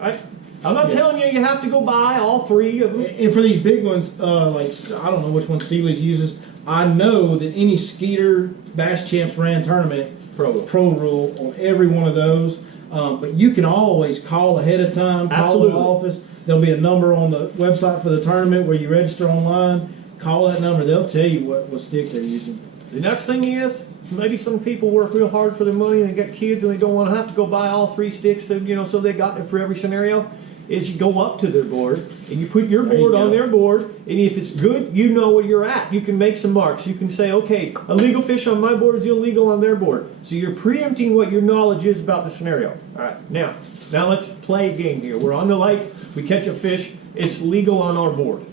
All right? I'm not Yeah. telling you have to go buy all 3 of them. And for these big ones, like I don't know which one Sealy's uses. I know that any Skeeter Bass Champs Ran tournament Pro. rule on every one of those. But you can always call ahead of time. Call Absolutely. the office. There'll be a number on the website for the tournament where you register online. Call that number. They'll tell you what stick they're using. The next thing is, maybe some people work real hard for their money and they got kids and they don't want to have to go buy all 3 sticks, that, so they got it for every scenario. Is you go up to their board and you put your There you board on go. their board, and if it's good, you know where you're at. You can make some marks. You can say, okay, a legal fish on my board is illegal on their board. So you're preempting what your knowledge is about the scenario. All right, now let's play a game here. We're on the lake, we catch a fish, it's legal on our board.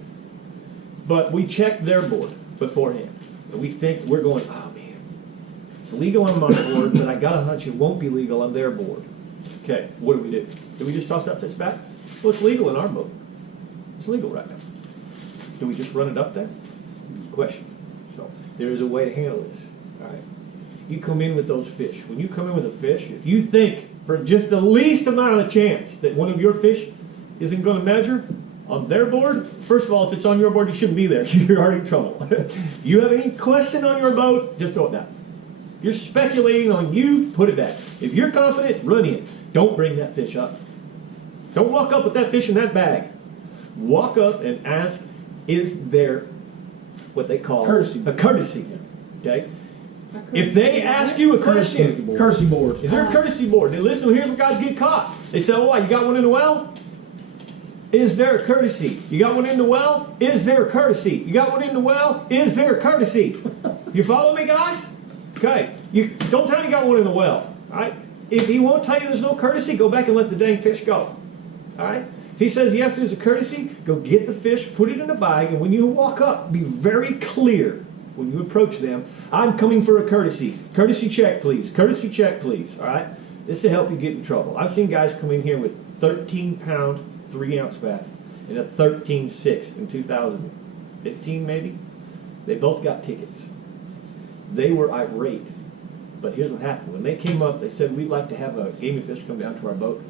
But we check their board beforehand. And we think, we're going, oh man, it's legal on my board, but I got a hunch it won't be legal on their board. Okay, what do we do? Do we just toss that fish back? Well, it's legal in our boat. It's legal right now. Do we just run it up there? Question. So there is a way to handle this. All right. You come in with those fish. When you come in with a fish, if you think for just the least amount of chance that one of your fish isn't going to measure on their board, first of all, if it's on your board, you shouldn't be there. You're already in trouble. You have any question on your boat, just throw it down. If you're speculating on you, put it back. If you're confident, run in. Don't bring that fish up. Don't walk up with that fish in that bag. Walk up and ask, is there what they call Courtesy. a courtesy? Okay? If they ask you a question, Courtesy board. is there a courtesy board? Then listen, here's where guys get caught. They say, oh, what, you got one in the well? Is there a courtesy? You got one in the well? Is there a courtesy? You got one in the well? Is there a courtesy? You follow me, guys? Okay. You don't tell him you got one in the well. All right? If he won't tell you there's no courtesy, go back and let the dang fish go. All right? If he says, yes, there's a courtesy, go get the fish, put it in the bag, and when you walk up, be very clear when you approach them, I'm coming for a courtesy. Courtesy check, please. Courtesy check, please. All right? This will help you get in trouble. I've seen guys come in here with 13-pound, 3-ounce bass and a 13.6 in 2015, maybe. They both got tickets. They were irate. But here's what happened. When they came up, they said, we'd like to have a game of fish come down to our boat.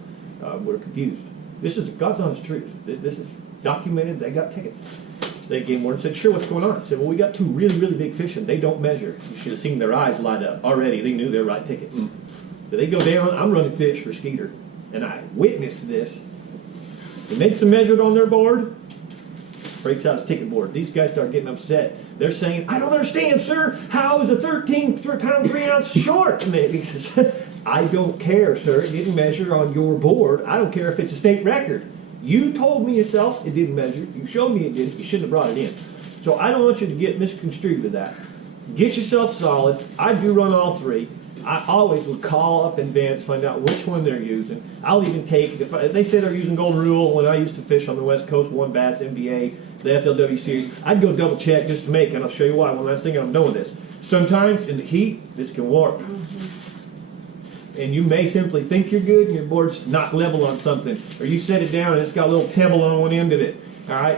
We're confused. This is God's honest truth. This is documented. They got tickets. They gave more and said, sure, what's going on? I said, well, we got 2 really, really big fish and they don't measure. You should have seen their eyes light up already. They knew they were right tickets. So they go down. I'm running fish for Skeeter. And I witnessed this. They make some measured on their board. Breaks out his ticket board. These guys start getting upset. They're saying, I don't understand, sir. How is a 13-pound, 3-ounce short? And he says, I don't care, sir. It didn't measure on your board. I don't care if it's a state record. You told me yourself it didn't measure. You showed me it did. You shouldn't have brought it in. So I don't want you to get misconstrued with that. Get yourself solid. I do run all 3. I always would call up in advance, find out which one they're using. I'll even take, if they say they're using Golden Rule, when I used to fish on the West Coast, One Bass, NBA, the FLW Series, I'd go double check just to make it, and I'll show you why. One last thing, I'm done with this. Sometimes in the heat, this can warp. And you may simply think you're good and your board's not level on something. Or you set it down and it's got a little pebble on one end of it. All right?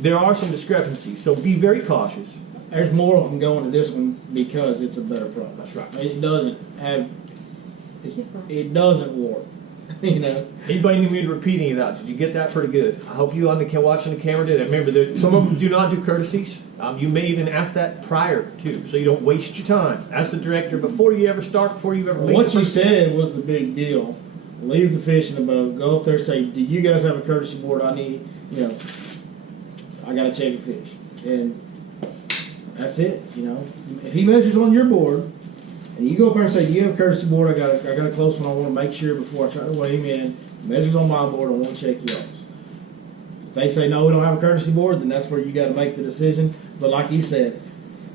There are some discrepancies, so be very cautious. There's more of them going to this one because it's a better product. That's right. It doesn't have, it doesn't warp. You know. Anybody need me to repeat any of that? Did you get that pretty good? I hope you watching the camera did. Remember, some of them do not do courtesies. You may even ask that prior to, so you don't waste your time. Ask the director before you ever start, before you ever leave. What you said was the big deal. Leave the fish in the boat. Go up there and say, do you guys have a courtesy board? I need, I got to check a fish. And that's it, If he measures on your board, and you go up there and say, do you have a courtesy board? I got a close one. I want to make sure before I try to weigh him in. Measures on my board. I want to check yours. If they say, no, we don't have a courtesy board, then that's where you gotta make the decision. But like he said,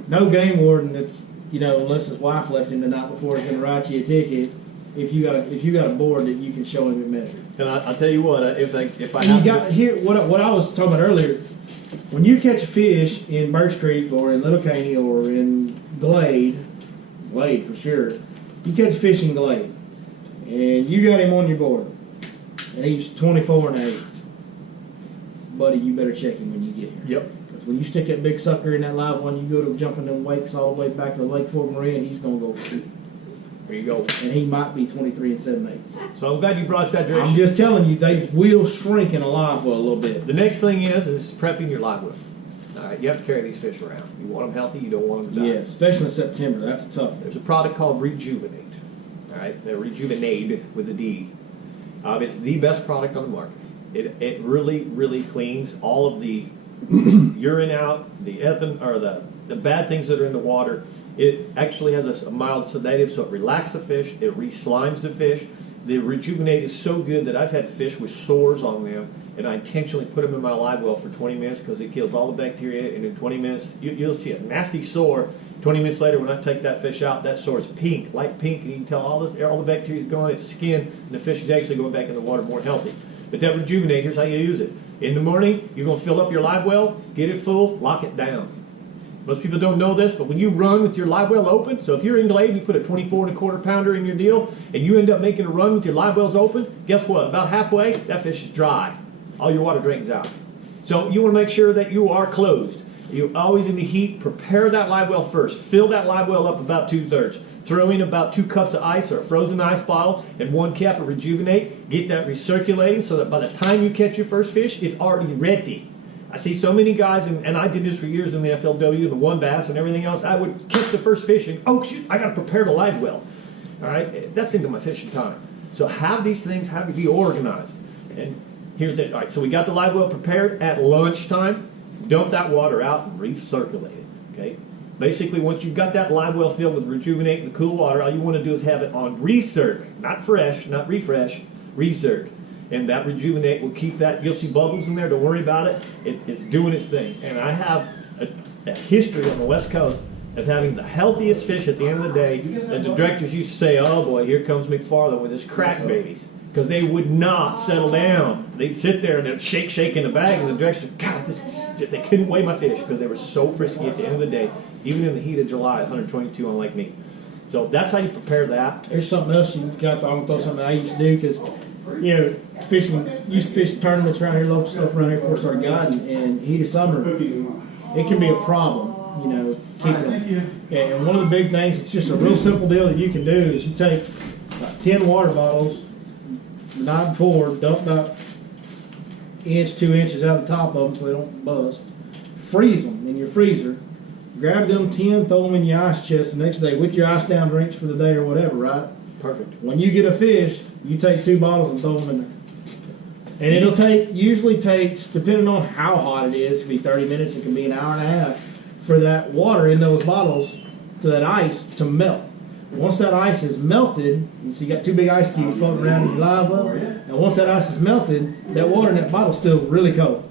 no game warden that's, unless his wife left him the night before, is gonna write you a ticket if you got a board that you can show him and measure. And I'll tell you what, if I And have you got here what I was talking about earlier. When you catch a fish in Birch Creek or in Little Caney or in Glade for sure, you catch a fish in Glade, and you got him on your board, and he's 24 and 8. Buddy, you better check him when you get here. Yep. Because when you stick that big sucker in that live one, you go to jumping them wakes all the way back to the Lake Fork Marina, and he's gonna go shoot. There you go. And he might be 23 and 7/8. So I'm glad you brought us that direction. I'm just telling you, they will shrink in a live well a little bit. The next thing is prepping your live well. All right, you have to carry these fish around. You want them healthy, you don't want them to die. Yeah, especially in September. That's a tough one. There's a product called Rejuvenate. All right, they're Rejuvenate with a D. It's the best product on the market. It really, really cleans all of the urine out, the or the bad things that are in the water. It actually has a mild sedative, so it relaxes the fish, it re-slimes the fish. The Rejuvenate is so good that I've had fish with sores on them, and I intentionally put them in my live well for 20 minutes because it kills all the bacteria, and in 20 minutes, you'll see a nasty sore. 20 minutes later, when I take that fish out, that sore is pink, light pink, and you can tell all the bacteria is gone, it's skin, and the fish is actually going back in the water more healthy. But that Rejuvenate, here's how you use it. In the morning, you're going to fill up your live well, get it full, lock it down. Most people don't know this, but when you run with your live well open, so if you're in Glade, you put a 24 1/4 pounder in your deal, and you end up making a run with your live wells open, guess what? About halfway, that fish is dry. All your water drains out. So you want to make sure that you are closed. You're always in the heat. Prepare that live well first. Fill that live well up about 2/3. Throw in about 2 cups of ice or a frozen ice bottle and 1 cap of Rejuvenate. Get that recirculating so that by the time you catch your first fish, it's already ready. I see so many guys, and I did this for years in the FLW, the one bass and everything else. I would catch the first fish and, oh shoot, I got to prepare the live well. All right, that's into my fishing time. So have these things, have it be organized. And here's the, all right, so we got the live well prepared at lunchtime. Dump that water out and recirculate it, okay? Basically, once you've got that live well filled with Rejuvenate and the cool water, all you want to do is have it on recirc, not fresh, not refresh, recirc. And that Rejuvenate will keep that, you'll see bubbles in there, don't worry about it. It's doing its thing. And I have a history on the West Coast of having the healthiest fish at the end of the day. And the directors used to say, oh boy, here comes McFarland with his crack babies. Because they would not settle down. They'd sit there and they'd shake in the bag, and the directors, God, they couldn't weigh my fish because they were so frisky at the end of the day, even in the heat of July, 122 on Lake Mead. So that's how you prepare that. There's something else you've got to, I'm gonna throw something I used to do because, fishing, used to fish tournaments around here, local stuff around here before I started guiding, and heat of summer, it can be a problem, keeping them. And one of the big things, it's just a real simple deal that you can do is you take about 10 water bottles, the night before, dump about 1 inch, 2 inches out the top of them so they don't bust. Freeze them in your freezer. Grab them 10, throw them in your ice chest the next day with your ice down drinks for the day or whatever, right? Perfect. When you get a fish, you take 2 bottles and throw them in there. And it'll usually takes, depending on how hot it is, it can be 30 minutes, it can be an hour and a half, for that water in those bottles to that ice to melt. Once that ice is melted, so you got 2 big ice cubes floating around in your live well, and once that ice is melted, that water in that bottle is still really cold.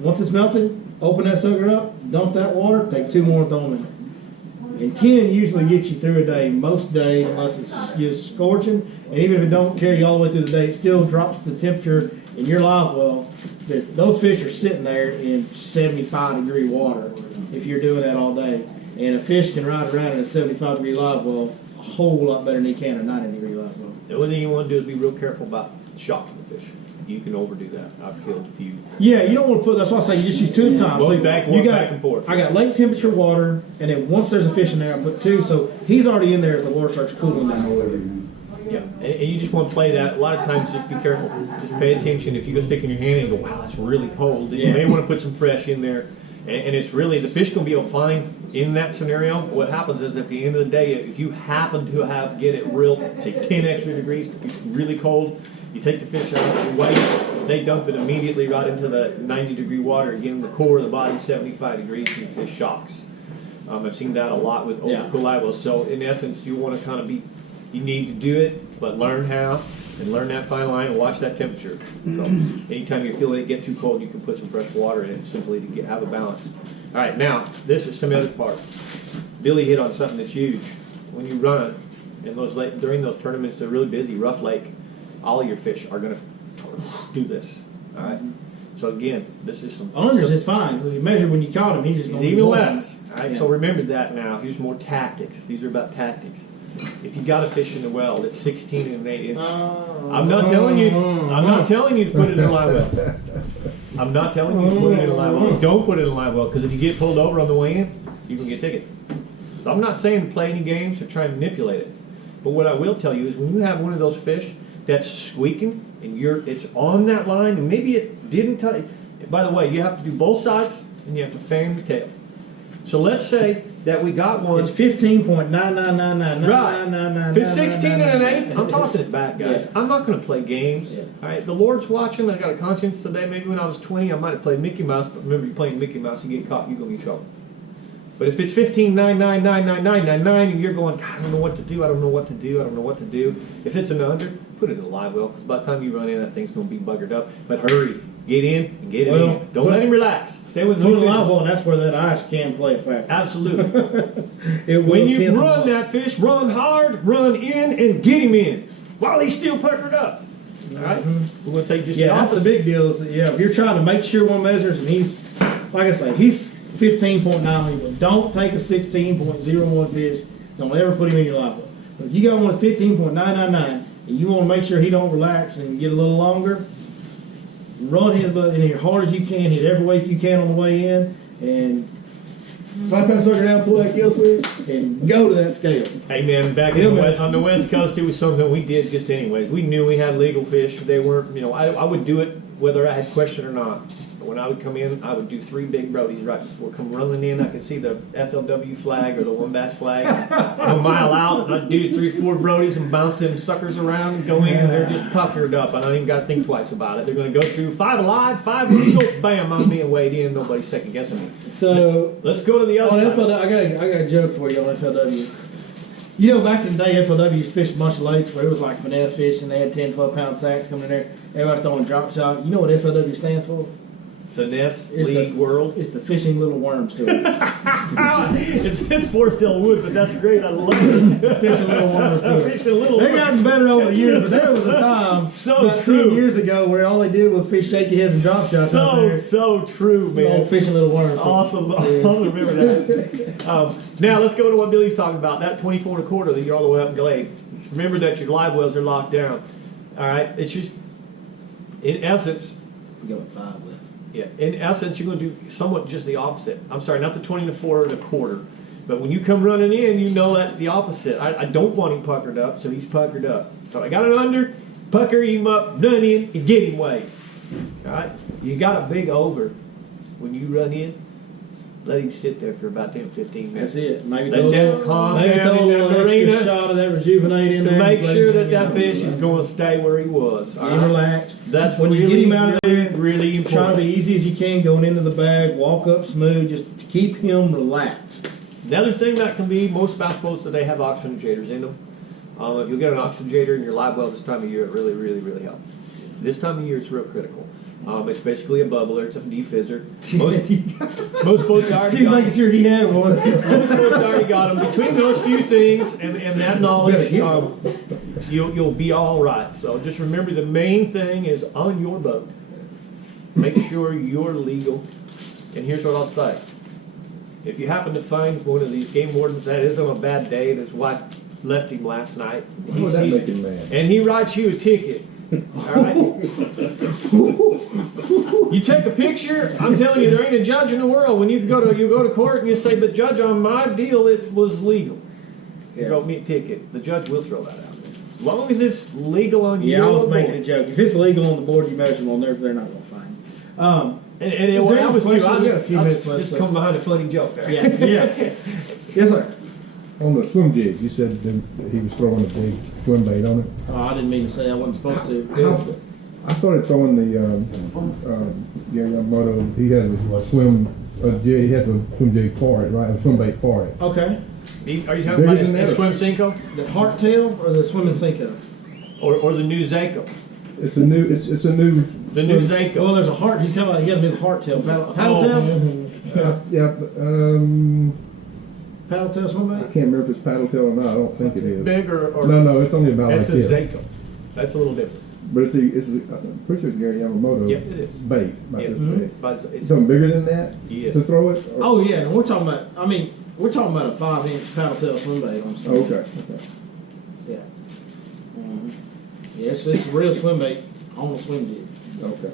Once it's melted, open that sucker up, dump that water, take 2 more and throw them in there. And 10 usually gets you through a day, most days, unless it's just scorching, and even if it don't carry you all the way through the day, it still drops the temperature in your live well. That those fish are sitting there in 75-degree water if you're doing that all day. And a fish can ride around in a 75-degree live well a whole lot better than he can a 90-degree live well. The only thing you want to do is be real careful about shocking the fish. You can overdo that. I've killed a few. Yeah, you don't want to put, that's why I say you just use 2 at a time. Going So back and forth. I got lake temperature water, and then once there's a fish in there, I put 2, so he's already in there as the water starts cooling down. Yeah, and you just want to play that. A lot of times, just be careful. Just pay attention. If you go stick in your hand and go, wow, that's really cold, then you may want to put some fresh in there. And it's really, the fish can be able to find in that scenario. What happens is at the end of the day, if you happen to get it real, say 10 extra degrees, it's really cold, you take the fish out, you wait, they dump it immediately right into the 90-degree water. Again, the core of the body 75 degrees, and the fish shocks. I've seen that a lot with overcool live wells. So in essence, you want to kind of you need to do it, but learn how. and learn that fine line and watch that temperature. So anytime you feel it get too cold, you can put some fresh water in it simply to have a balance. All right, now this is some other part. Billy hit on something that's huge. When you run in those during those tournaments, they're really busy. Rough lake, all of your fish are going to do this. All right. So again, this is some. Unders is fine. You measure when you caught him, he's just going to be even one. less. All right. Yeah. So remember that now. Here's more tactics. These are about tactics. If you got a fish in the well that's 16 and 1/8 inch, I'm not telling you. I'm not telling you to put it in a live well. I'm not telling you to put it in a live well. Don't put it in a live well, because if you get pulled over on the way in, you can get a ticket. So I'm not saying to play any games or try and manipulate it. But what I will tell you is when you have one of those fish that's squeaking and it's on that line and maybe it didn't touch. By the way, you have to do both sides and you have to fan the tail. So let's say that we got one. It's 15.9999999. Right. If it's 16 and 1/8, I'm tossing it back, guys. Yeah. I'm not going to play games. Yeah. All right. The Lord's watching. I got a conscience today. Maybe when I was 20, I might have played Mickey Mouse. But remember, you're playing Mickey Mouse, you get caught, you're going to be in trouble. But if it's 15.9999999 and you're going, God, I don't know what to do. I don't know what to do. I don't know what to do. If it's an under, put it in a live well, because by the time you run in, that thing's going to be buggered up. But hurry. Get in and get it in. Don't let him relax. Stay with the live well, and that's where that ice can play a factor. Absolutely. When you run that fish, run hard, run in, and get him in while he's still puckered up. All right? We're going to take just the that's the big deal. Is that, if you're trying to make sure one measures, and he's, like I say, he's 15.9. Don't take a 16.01 fish. Don't ever put him in your live well. But if you got one at 15.999, and you want to make sure he don't relax and get a little longer, run his butt in here as hard as you can, hit every weight you can on the way in, and slap that sucker down, pull that kill switch, and go to that scale. Hey man, back on the West Coast, it was something we did just anyways. We knew we had legal fish. They weren't, I would do it whether I had question or not. When I would come in, I would do 3 big brodies right before come running in. I could see the FLW flag or the one bass flag a mile out, and I'd do 3 or 4 brodies and bounce them suckers around and go in, and they're just puckered up. I don't even got to think twice about it. They're going to go through 5 alive, 5 legal, bam, I'm being weighed in. Nobody's second guessing me. So let's go to the other side. I got a joke for you on FLW. Back in the day, FLWs fished a bunch of lakes where it was like finesse fish, and they had 10, 12-pound sacks coming in there. Everybody throwing drop shot. You know what FLW stands for? Finesse League World. It's the fishing little worms to it. It's Forestell Wood, but that's great. I love it. Fishing little worms to it. They've gotten better over the years, but there was a time about 10 years ago where all they did was fish shaky heads and drop shots out there. So true, man. Fishing little worms. Awesome. Yeah. I'll remember that. Now let's go to what Billy's talking about. That 24 1/4 that you're all the way up in Glade. Remember that your live wells are locked down. All right. It's just, in essence, we go with 5 left. Yeah, in essence, you're going to do somewhat just the opposite. I'm sorry, not the 24 1/4, but when you come running in, you know that the opposite. I don't want him puckered up, so he's puckered up. So I got an under, pucker him up, run in, and get him weighed. All right, you got a big over. When you run in, let him sit there for about 10, 15 minutes. That's it. Maybe let that calm down in that marina shot of that rejuvenate in to there. Make sure that fish is going to stay where he was. All right? Relaxed. That's when you get him out of there, really important. Try to be easy as you can going into the bag. Walk up smooth. Just to keep him relaxed. Another thing that can be, most bass boats today have oxygenators in them. If you get an oxygenator in your live well this time of year, it really, really, really helps. This time of year, it's real critical. It's basically a bubbler. It's a defizzer. Most boats already got making sure he had one. Most boats already got them. Between those few things and that knowledge, you'll be all right. So just remember, the main thing is on your boat. Make sure you're legal. And here's what I'll say. If you happen to find one of these game wardens that is on a bad day and his wife left him last night, and he writes you a ticket, all right? You take a picture. I'm telling you, there ain't a judge in the world. When you go to court and you say, "But judge, on my deal, it was legal." You wrote me a ticket. The judge will throw that out there. As long as it's legal on your board. Yeah, I was making a joke. If it's legal on the board you measure on, they're not going to find you. I was too. I got a few minutes left. Just come behind a funny joke there. Yeah. Yes, sir. On the swim jig, you said that he was throwing a big swim bait on it. Oh, I didn't mean to say I wasn't supposed to. I started throwing the Yamamoto. He has a swim jig. He has a swim jig for it, right? A swim bait for it. Okay. Are you talking about the swim Cinco? The hardtail or the swimming Cinco? Or the new Zaco. It's a new, it's a new. The new Zaco. Well, there's a heart, he's got a new heart tail, paddle tail? Yeah, Paddle tail swim I bait? can't remember if it's paddle tail or not, I don't think it is. Big or? No, it's only about like That's a this. Zaco. That's a little different. But I'm pretty sure it's Gary Yamamoto. Yep, it is. Bait, about Yeah. this big. But it's, Something bigger than that? Yes. To throw it? Or- Oh, yeah, and we're talking about, we're talking about a 5-inch paddle tail swim bait on stuff. Okay. Yeah. Yeah, it's a real swim bait on a swim jig. Okay.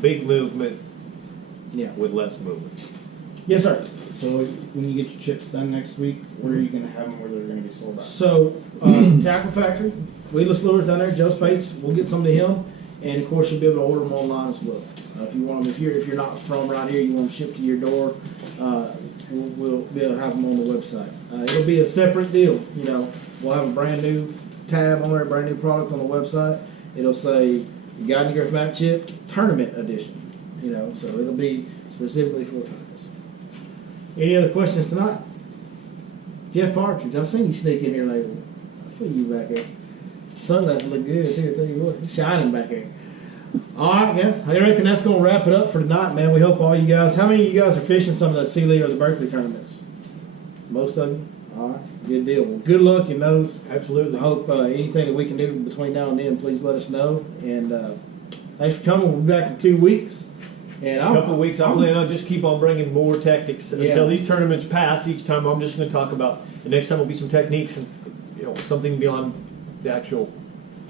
big movement Yeah. with less movement. Yes, sir. So when you get your chips done next week, where are you gonna have them where they're gonna be sold out? So, Tackle Factory, Weedless Lures down there, Joe Spates, we'll get some to him, and of course you'll be able to order them online as well. If you want them, if you're not from right here, you want them shipped to your door, we'll be able to have them on the website. It'll be a separate deal, you know. We'll have a brand new tab on there, brand new product on the website. It'll say Guiding Girth Map Chip Tournament Edition, you know. So it'll be specifically for tournaments. Any other questions tonight? Jeff Partridge, I've seen you sneak in here lately. I see you back there. Sunglasses look good too, I tell you what. It's shining back there. All right, guys. I reckon that's going to wrap it up for tonight, man. We hope all you guys. How many of you guys are fishing some of the Sealy or the Berkeley tournaments? Most of you. All right, good deal. Well, good luck in those. Absolutely. I hope anything that we can do between now and then, please let us know. And thanks for coming. We'll be back in 2 weeks. And A couple of weeks, I'm planning on just keep on bringing more tactics Yeah. until these tournaments pass. Each time, I'm just going to talk about the next time will be some techniques and something beyond the actual.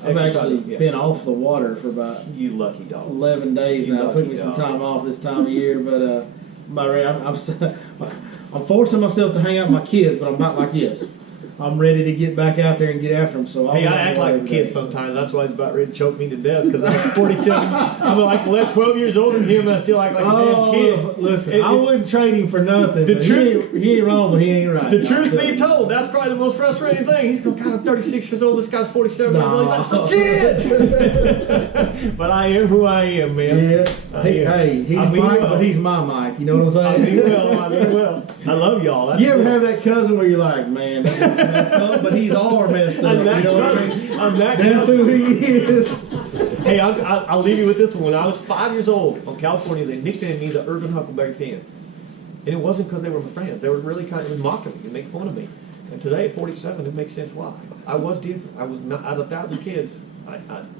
I've exercise. actually been off the water for about You lucky dog. 11 days You now. It took me lucky some dog. time off this time of year, but I'm about ready. I'm forcing myself to hang out with my kids, but I'm not like this. I'm ready to get back out there and get after them. So Hey, I'll I act like a kid sometimes. That's why he's about ready to choke me to death because I'm 47. I'm like 12 years older than him, and I still act like a damn kid. Listen, I wouldn't trade him for nothing. The but truth- he ain't wrong, but he ain't right. The No, truth I'm be told, that's probably the most frustrating thing. He's going, God, I'm 36 years old. This guy's 47 years old. He's like, No. a kid. But I am who I am, man. Yeah. Hey, he's I mean Mike, well. but he's my Mike. You know what I I'm saying? mean well. I mean well. I love y'all. That's You ever good. have that cousin where you're like, man, that's messed up, but he's all messed up. I'm that You know what I cousin. mean? I'm that That's cousin. who he is. Hey, I'll leave you with this one. When I was 5 years old on California, they nicknamed me the Urban Huckleberry Fan. And it wasn't because they were my friends. They were really kind of mocking me and making fun of me. And today at 47, it makes sense why. I was different. I was not, out of 1,000 kids,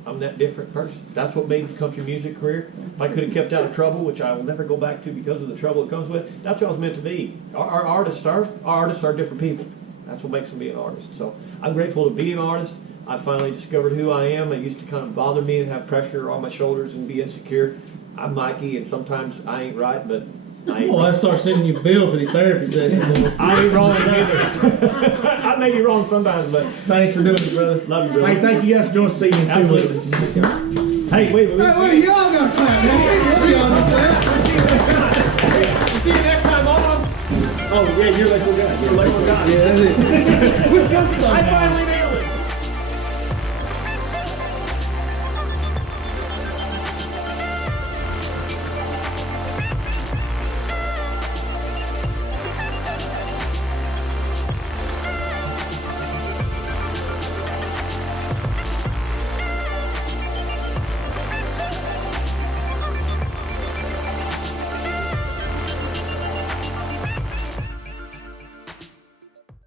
I'm that different person. That's what made the country music career. If I could have kept out of trouble, which I will never go back to because of the trouble it comes with, that's what I was meant to be. Our artists are different people. That's what makes them be an artist. So I'm grateful to be an artist. I finally discovered who I am. It used to kind of bother me and have pressure on my shoulders and be insecure. I'm Mikey, and sometimes I ain't right, but I ain't Well, I wrong. start sending you a bill for these therapy sessions. I ain't wrong either. I may be wrong sometimes, but Thanks for doing it, brother. love you, brother. Hey, thank you guys for joining us. See you in 2 Absolutely. weeks. Hey, wait. Hey, y'all got to clap, man. Y'all got to clap. See you next time, Mom. Oh, yeah, you're like, we got. You're like, oh, God. Yeah, that's it. We've got stuff. I finally made